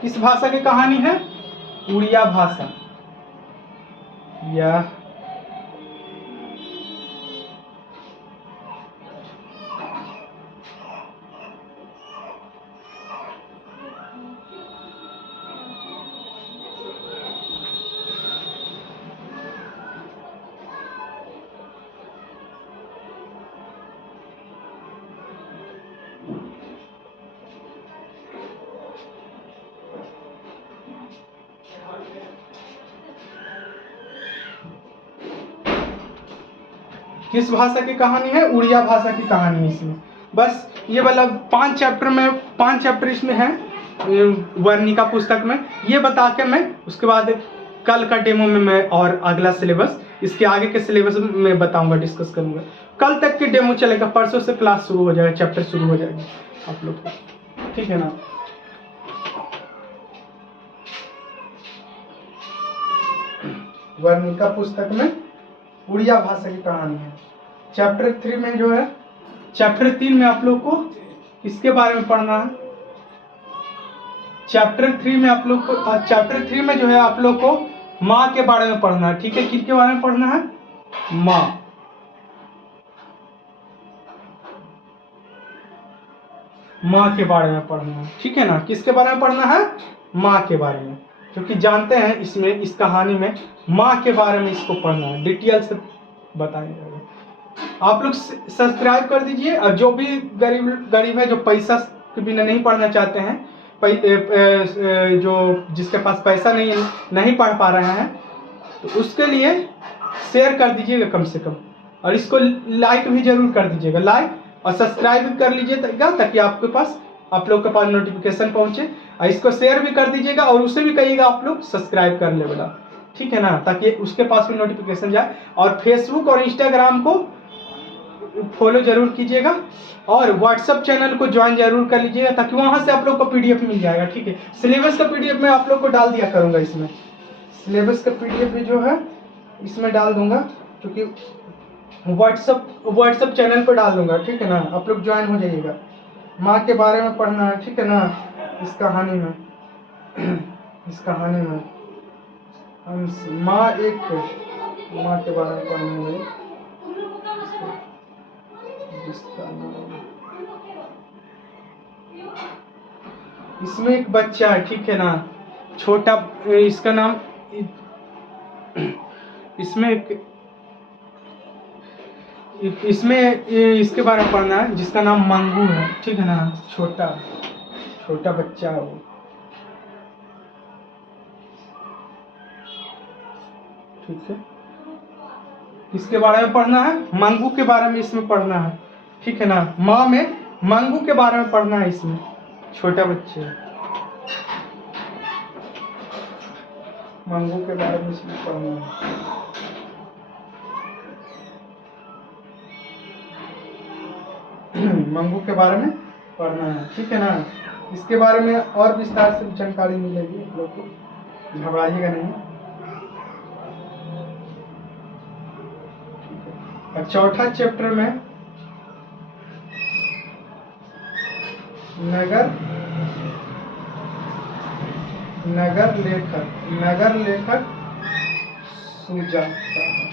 किस भाषा की कहानी है? उड़िया भाषा। यह किस भाषा की कहानी है? उड़िया भाषा की कहानी है इसमें। बस ये वाला 5 चैप्टर इसमें है वर्णिका पुस्तक में। ये बता के मैं उसके बाद कल का डेमो में मैं और अगला सिलेबस, इसके आगे के सिलेबस में बताऊंगा, डिस्कस करूंगा। कल तक की डेमो चलेगा, परसों से क्लास शुरू हो जाएगा, चैप्टर शुरू हो जाएगी आप लोग को, ठीक है ना। वर्णिका पुस्तक में उड़िया भाषा की कहानी है। चैप्टर 3 में जो है, चैप्टर 3 में आप लोग को इसके बारे में पढ़ना है। चैप्टर 3 में आप लोग को, चैप्टर 3 में जो है आप लोग को माँ के बारे में पढ़ना है, ठीक है। किसके बारे में पढ़ना है? माँ। माँ के बारे में पढ़ना है, ठीक है ना। किसके बारे में पढ़ना है? माँ के बारे में, क्योंकि जानते हैं इसमें, इस कहानी में माँ के बारे में इसको पढ़ना है, डिटेल से बताएंगे। आप लोग सब्सक्राइब कर दीजिए। और जो भी गरीब है, जो पैसा के बिना नहीं पढ़ना चाहते हैं, जो जिसके पास पैसा नहीं पढ़ पा रहे हैं, तो उसके लिए शेयर कर दीजिएगा कम से कम, और इसको लाइक भी जरूर कर दीजिएगा, लाइक और सब्सक्राइब भी कर लीजिएगा, ताकि आप लोग के पास नोटिफिकेशन पहुंचे। और इसको शेयर भी कर दीजिएगा, और उसे भी कहिएगा आप लोग सब्सक्राइब कर ले बोला, ठीक है ना, ताकि उसके पास भी नोटिफिकेशन जाए। और फेसबुक और इंस्टाग्राम को फॉलो जरूर कीजिएगा, और व्हाट्सएप चैनल को ज्वाइन जरूर कर लीजिएगा, ताकि वहां से आप लोग को पीडीएफ मिल जाएगा, ठीक है। सिलेबस का पीडीएफ मैं आप लोग को डाल दिया करूंगा इसमें, सिलेबस का पीडीएफ भी जो है इसमें डाल दूंगा, क्योंकि व्हाट्सएप चैनल पर डाल दूंगा, ठीक है ना। आप लोग ज्वाइन हो जाइएगा। माँ के बारे में पढ़ना है, ठीक है ना। इस कहानी में हम माँ के बारे में पढ़ना है, जिसका नाम, इसमें एक बच्चा है, ठीक है ना, छोटा, इसका नाम, इसमें इसके बारे में पढ़ना है, जिसका नाम मंगू है, ठीक है ना। छोटा बच्चा है वो, ठीक है। इसके बारे में पढ़ना है, मंगू के बारे में इसमें पढ़ना है, ठीक है ना। माँ में मंगू के बारे में पढ़ना है, इसमें छोटा बच्चे, मंगू के बारे में इसमें पढ़ना है। मंगू के बारे में पढ़ना है, ठीक है ना। इसके बारे में और विस्तार से जानकारी मिलेगी आप लोग को, घबराइएगा नहीं। और चौथा चैप्टर में नगर लेखक सुजाता है।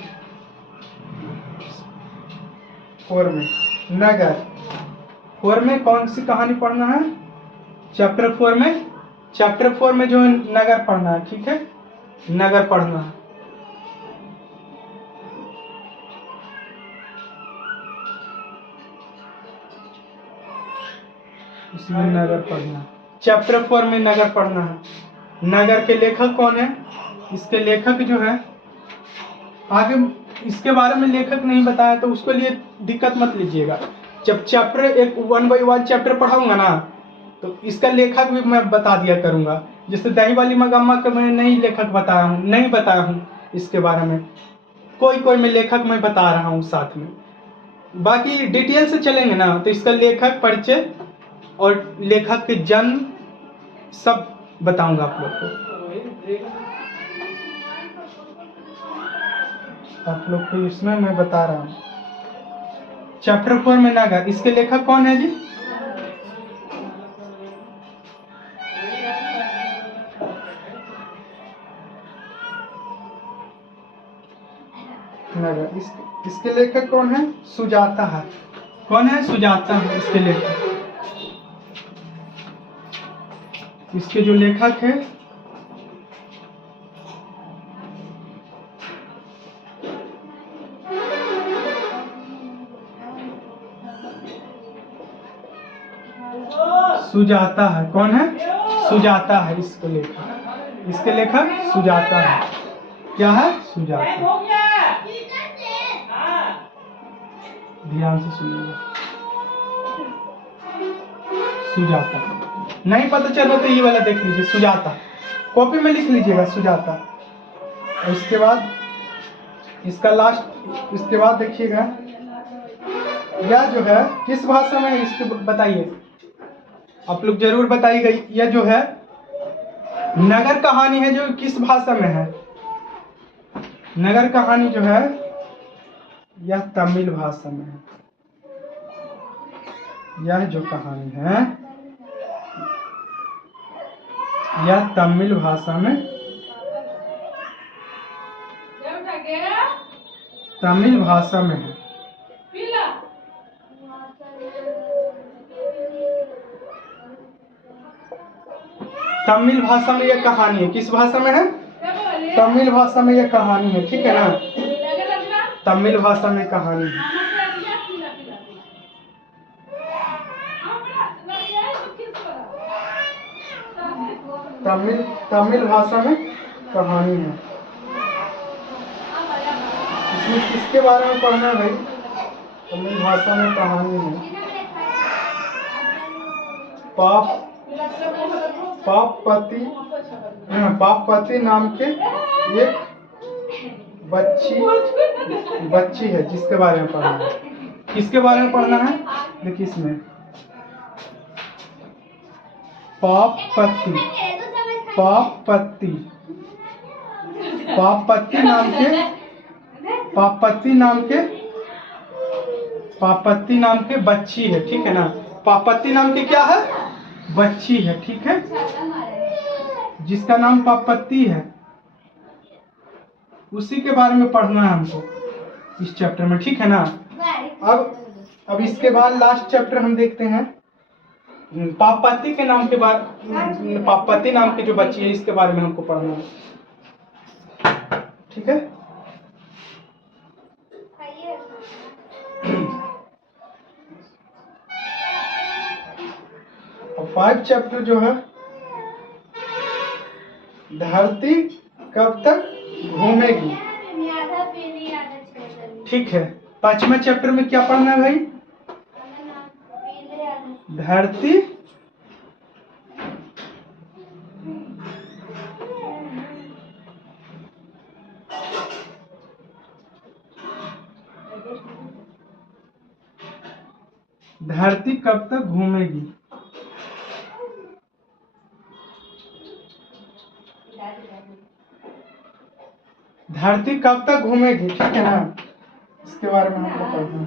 4 में कौन सी कहानी पढ़ना है? चैप्टर 4 में जो है नगर पढ़ना है, ठीक है, नगर पढ़ना है। इसमें नगर पढ़ना है, चैप्टर 4 में नगर पढ़ना है। नगर के लेखक कौन है? इसके लेखक जो है, आगे इसके बारे में लेखक नहीं बताया तो उसके लिए दिक्कत मत लीजिएगा। जब चैप्टर 1 बाय 1 चैप्टर पढ़ाऊंगा ना, तो इसका लेखक भी मैं बता दिया करूंगा। जैसे दही वाली मगम्मा का मैं नहीं बताया हूँ इसके बारे में, कोई मैं लेखक मैं बता रहा हूँ साथ में। बाकी डिटेल से चलेंगे ना, तो इसका लेखक परिचय और लेखक के जन्म सब बताऊंगा आप लोग को। इसमें मैं बता रहा हूँ। चैप्टर 4 में नगर, इसके लेखक कौन है जी? नगर, इसके लेखक कौन है? सुजाता है। कौन है? सुजाता है इसके लेखक। इसके जो लेखक है सुजाता है। कौन है? सुजाता है इसके लेखक सुजाता है। क्या है? सुजाता। ध्यान से सुनिएगा। सुजाता, नहीं पता चला तो ये वाला देख लीजिए, सुजाता, कॉपी में लिख लीजिएगा सुजाता। और इसके बाद इसका लास्ट, इसके बाद देखिएगा यह जो है किस भाषा में है, इसको बताइए, आप लोग जरूर बताइएगा। यह जो है नगर कहानी है जो किस भाषा में है, नगर कहानी जो है यह तमिल भाषा में है। यह जो कहानी है यह तमिल भाषा में, तमिल भाषा में है। तमिल भाषा में यह कहानी है, किस भाषा में है, तमिल भाषा में यह कहानी है, ठीक है ना, तमिल भाषा में कहानी है। तमिल भाषा में कहानी है। इसमें किसके बारे में पढ़ना है भाई, तमिल भाषा में कहानी है। पापपति नाम के एक बच्ची है जिसके बारे में पढ़ना है। किसके बारे में पढ़ना है, देखिए इसमें पापपति पापपति नाम के बच्ची है, ठीक है ना, पापपति नाम की क्या है, बच्ची है, ठीक है, जिसका नाम पापपति है, उसी के बारे में पढ़ना है हमको इस चैप्टर में, ठीक है ना। अब इसके बाद लास्ट चैप्टर हम देखते हैं पापपति के नाम के बाद, पापपति नाम की जो बच्ची है इसके बारे में हमको पढ़ना है, ठीक है। अब 5 चैप्टर जो है धरती कब तक घूमेगी, ठीक है। 5वें चैप्टर में क्या पढ़ना है भाई, धरती धरती कब तक घूमेगी, धरती कब तक घूमेगी, ठीक है ना, इसके बारे में हमको पढ़ना है।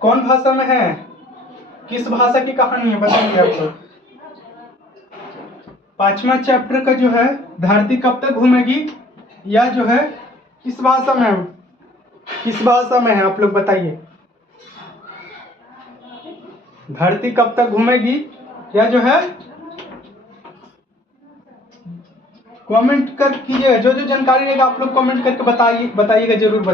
कौन भाषा में है, किस भाषा की कहानी है, बताइए आप लोग। 5वां चैप्टर का जो है धरती कब तक घूमेगी, यह जो है किस भाषा में है, किस भाषा में है, आप लोग बताइए। धरती कब तक घूमेगी, यह जो है कमेंट कर कीजिएगा, जो जो जानकारी रहेगा आप लोग कमेंट करके बताइएगा जरूर।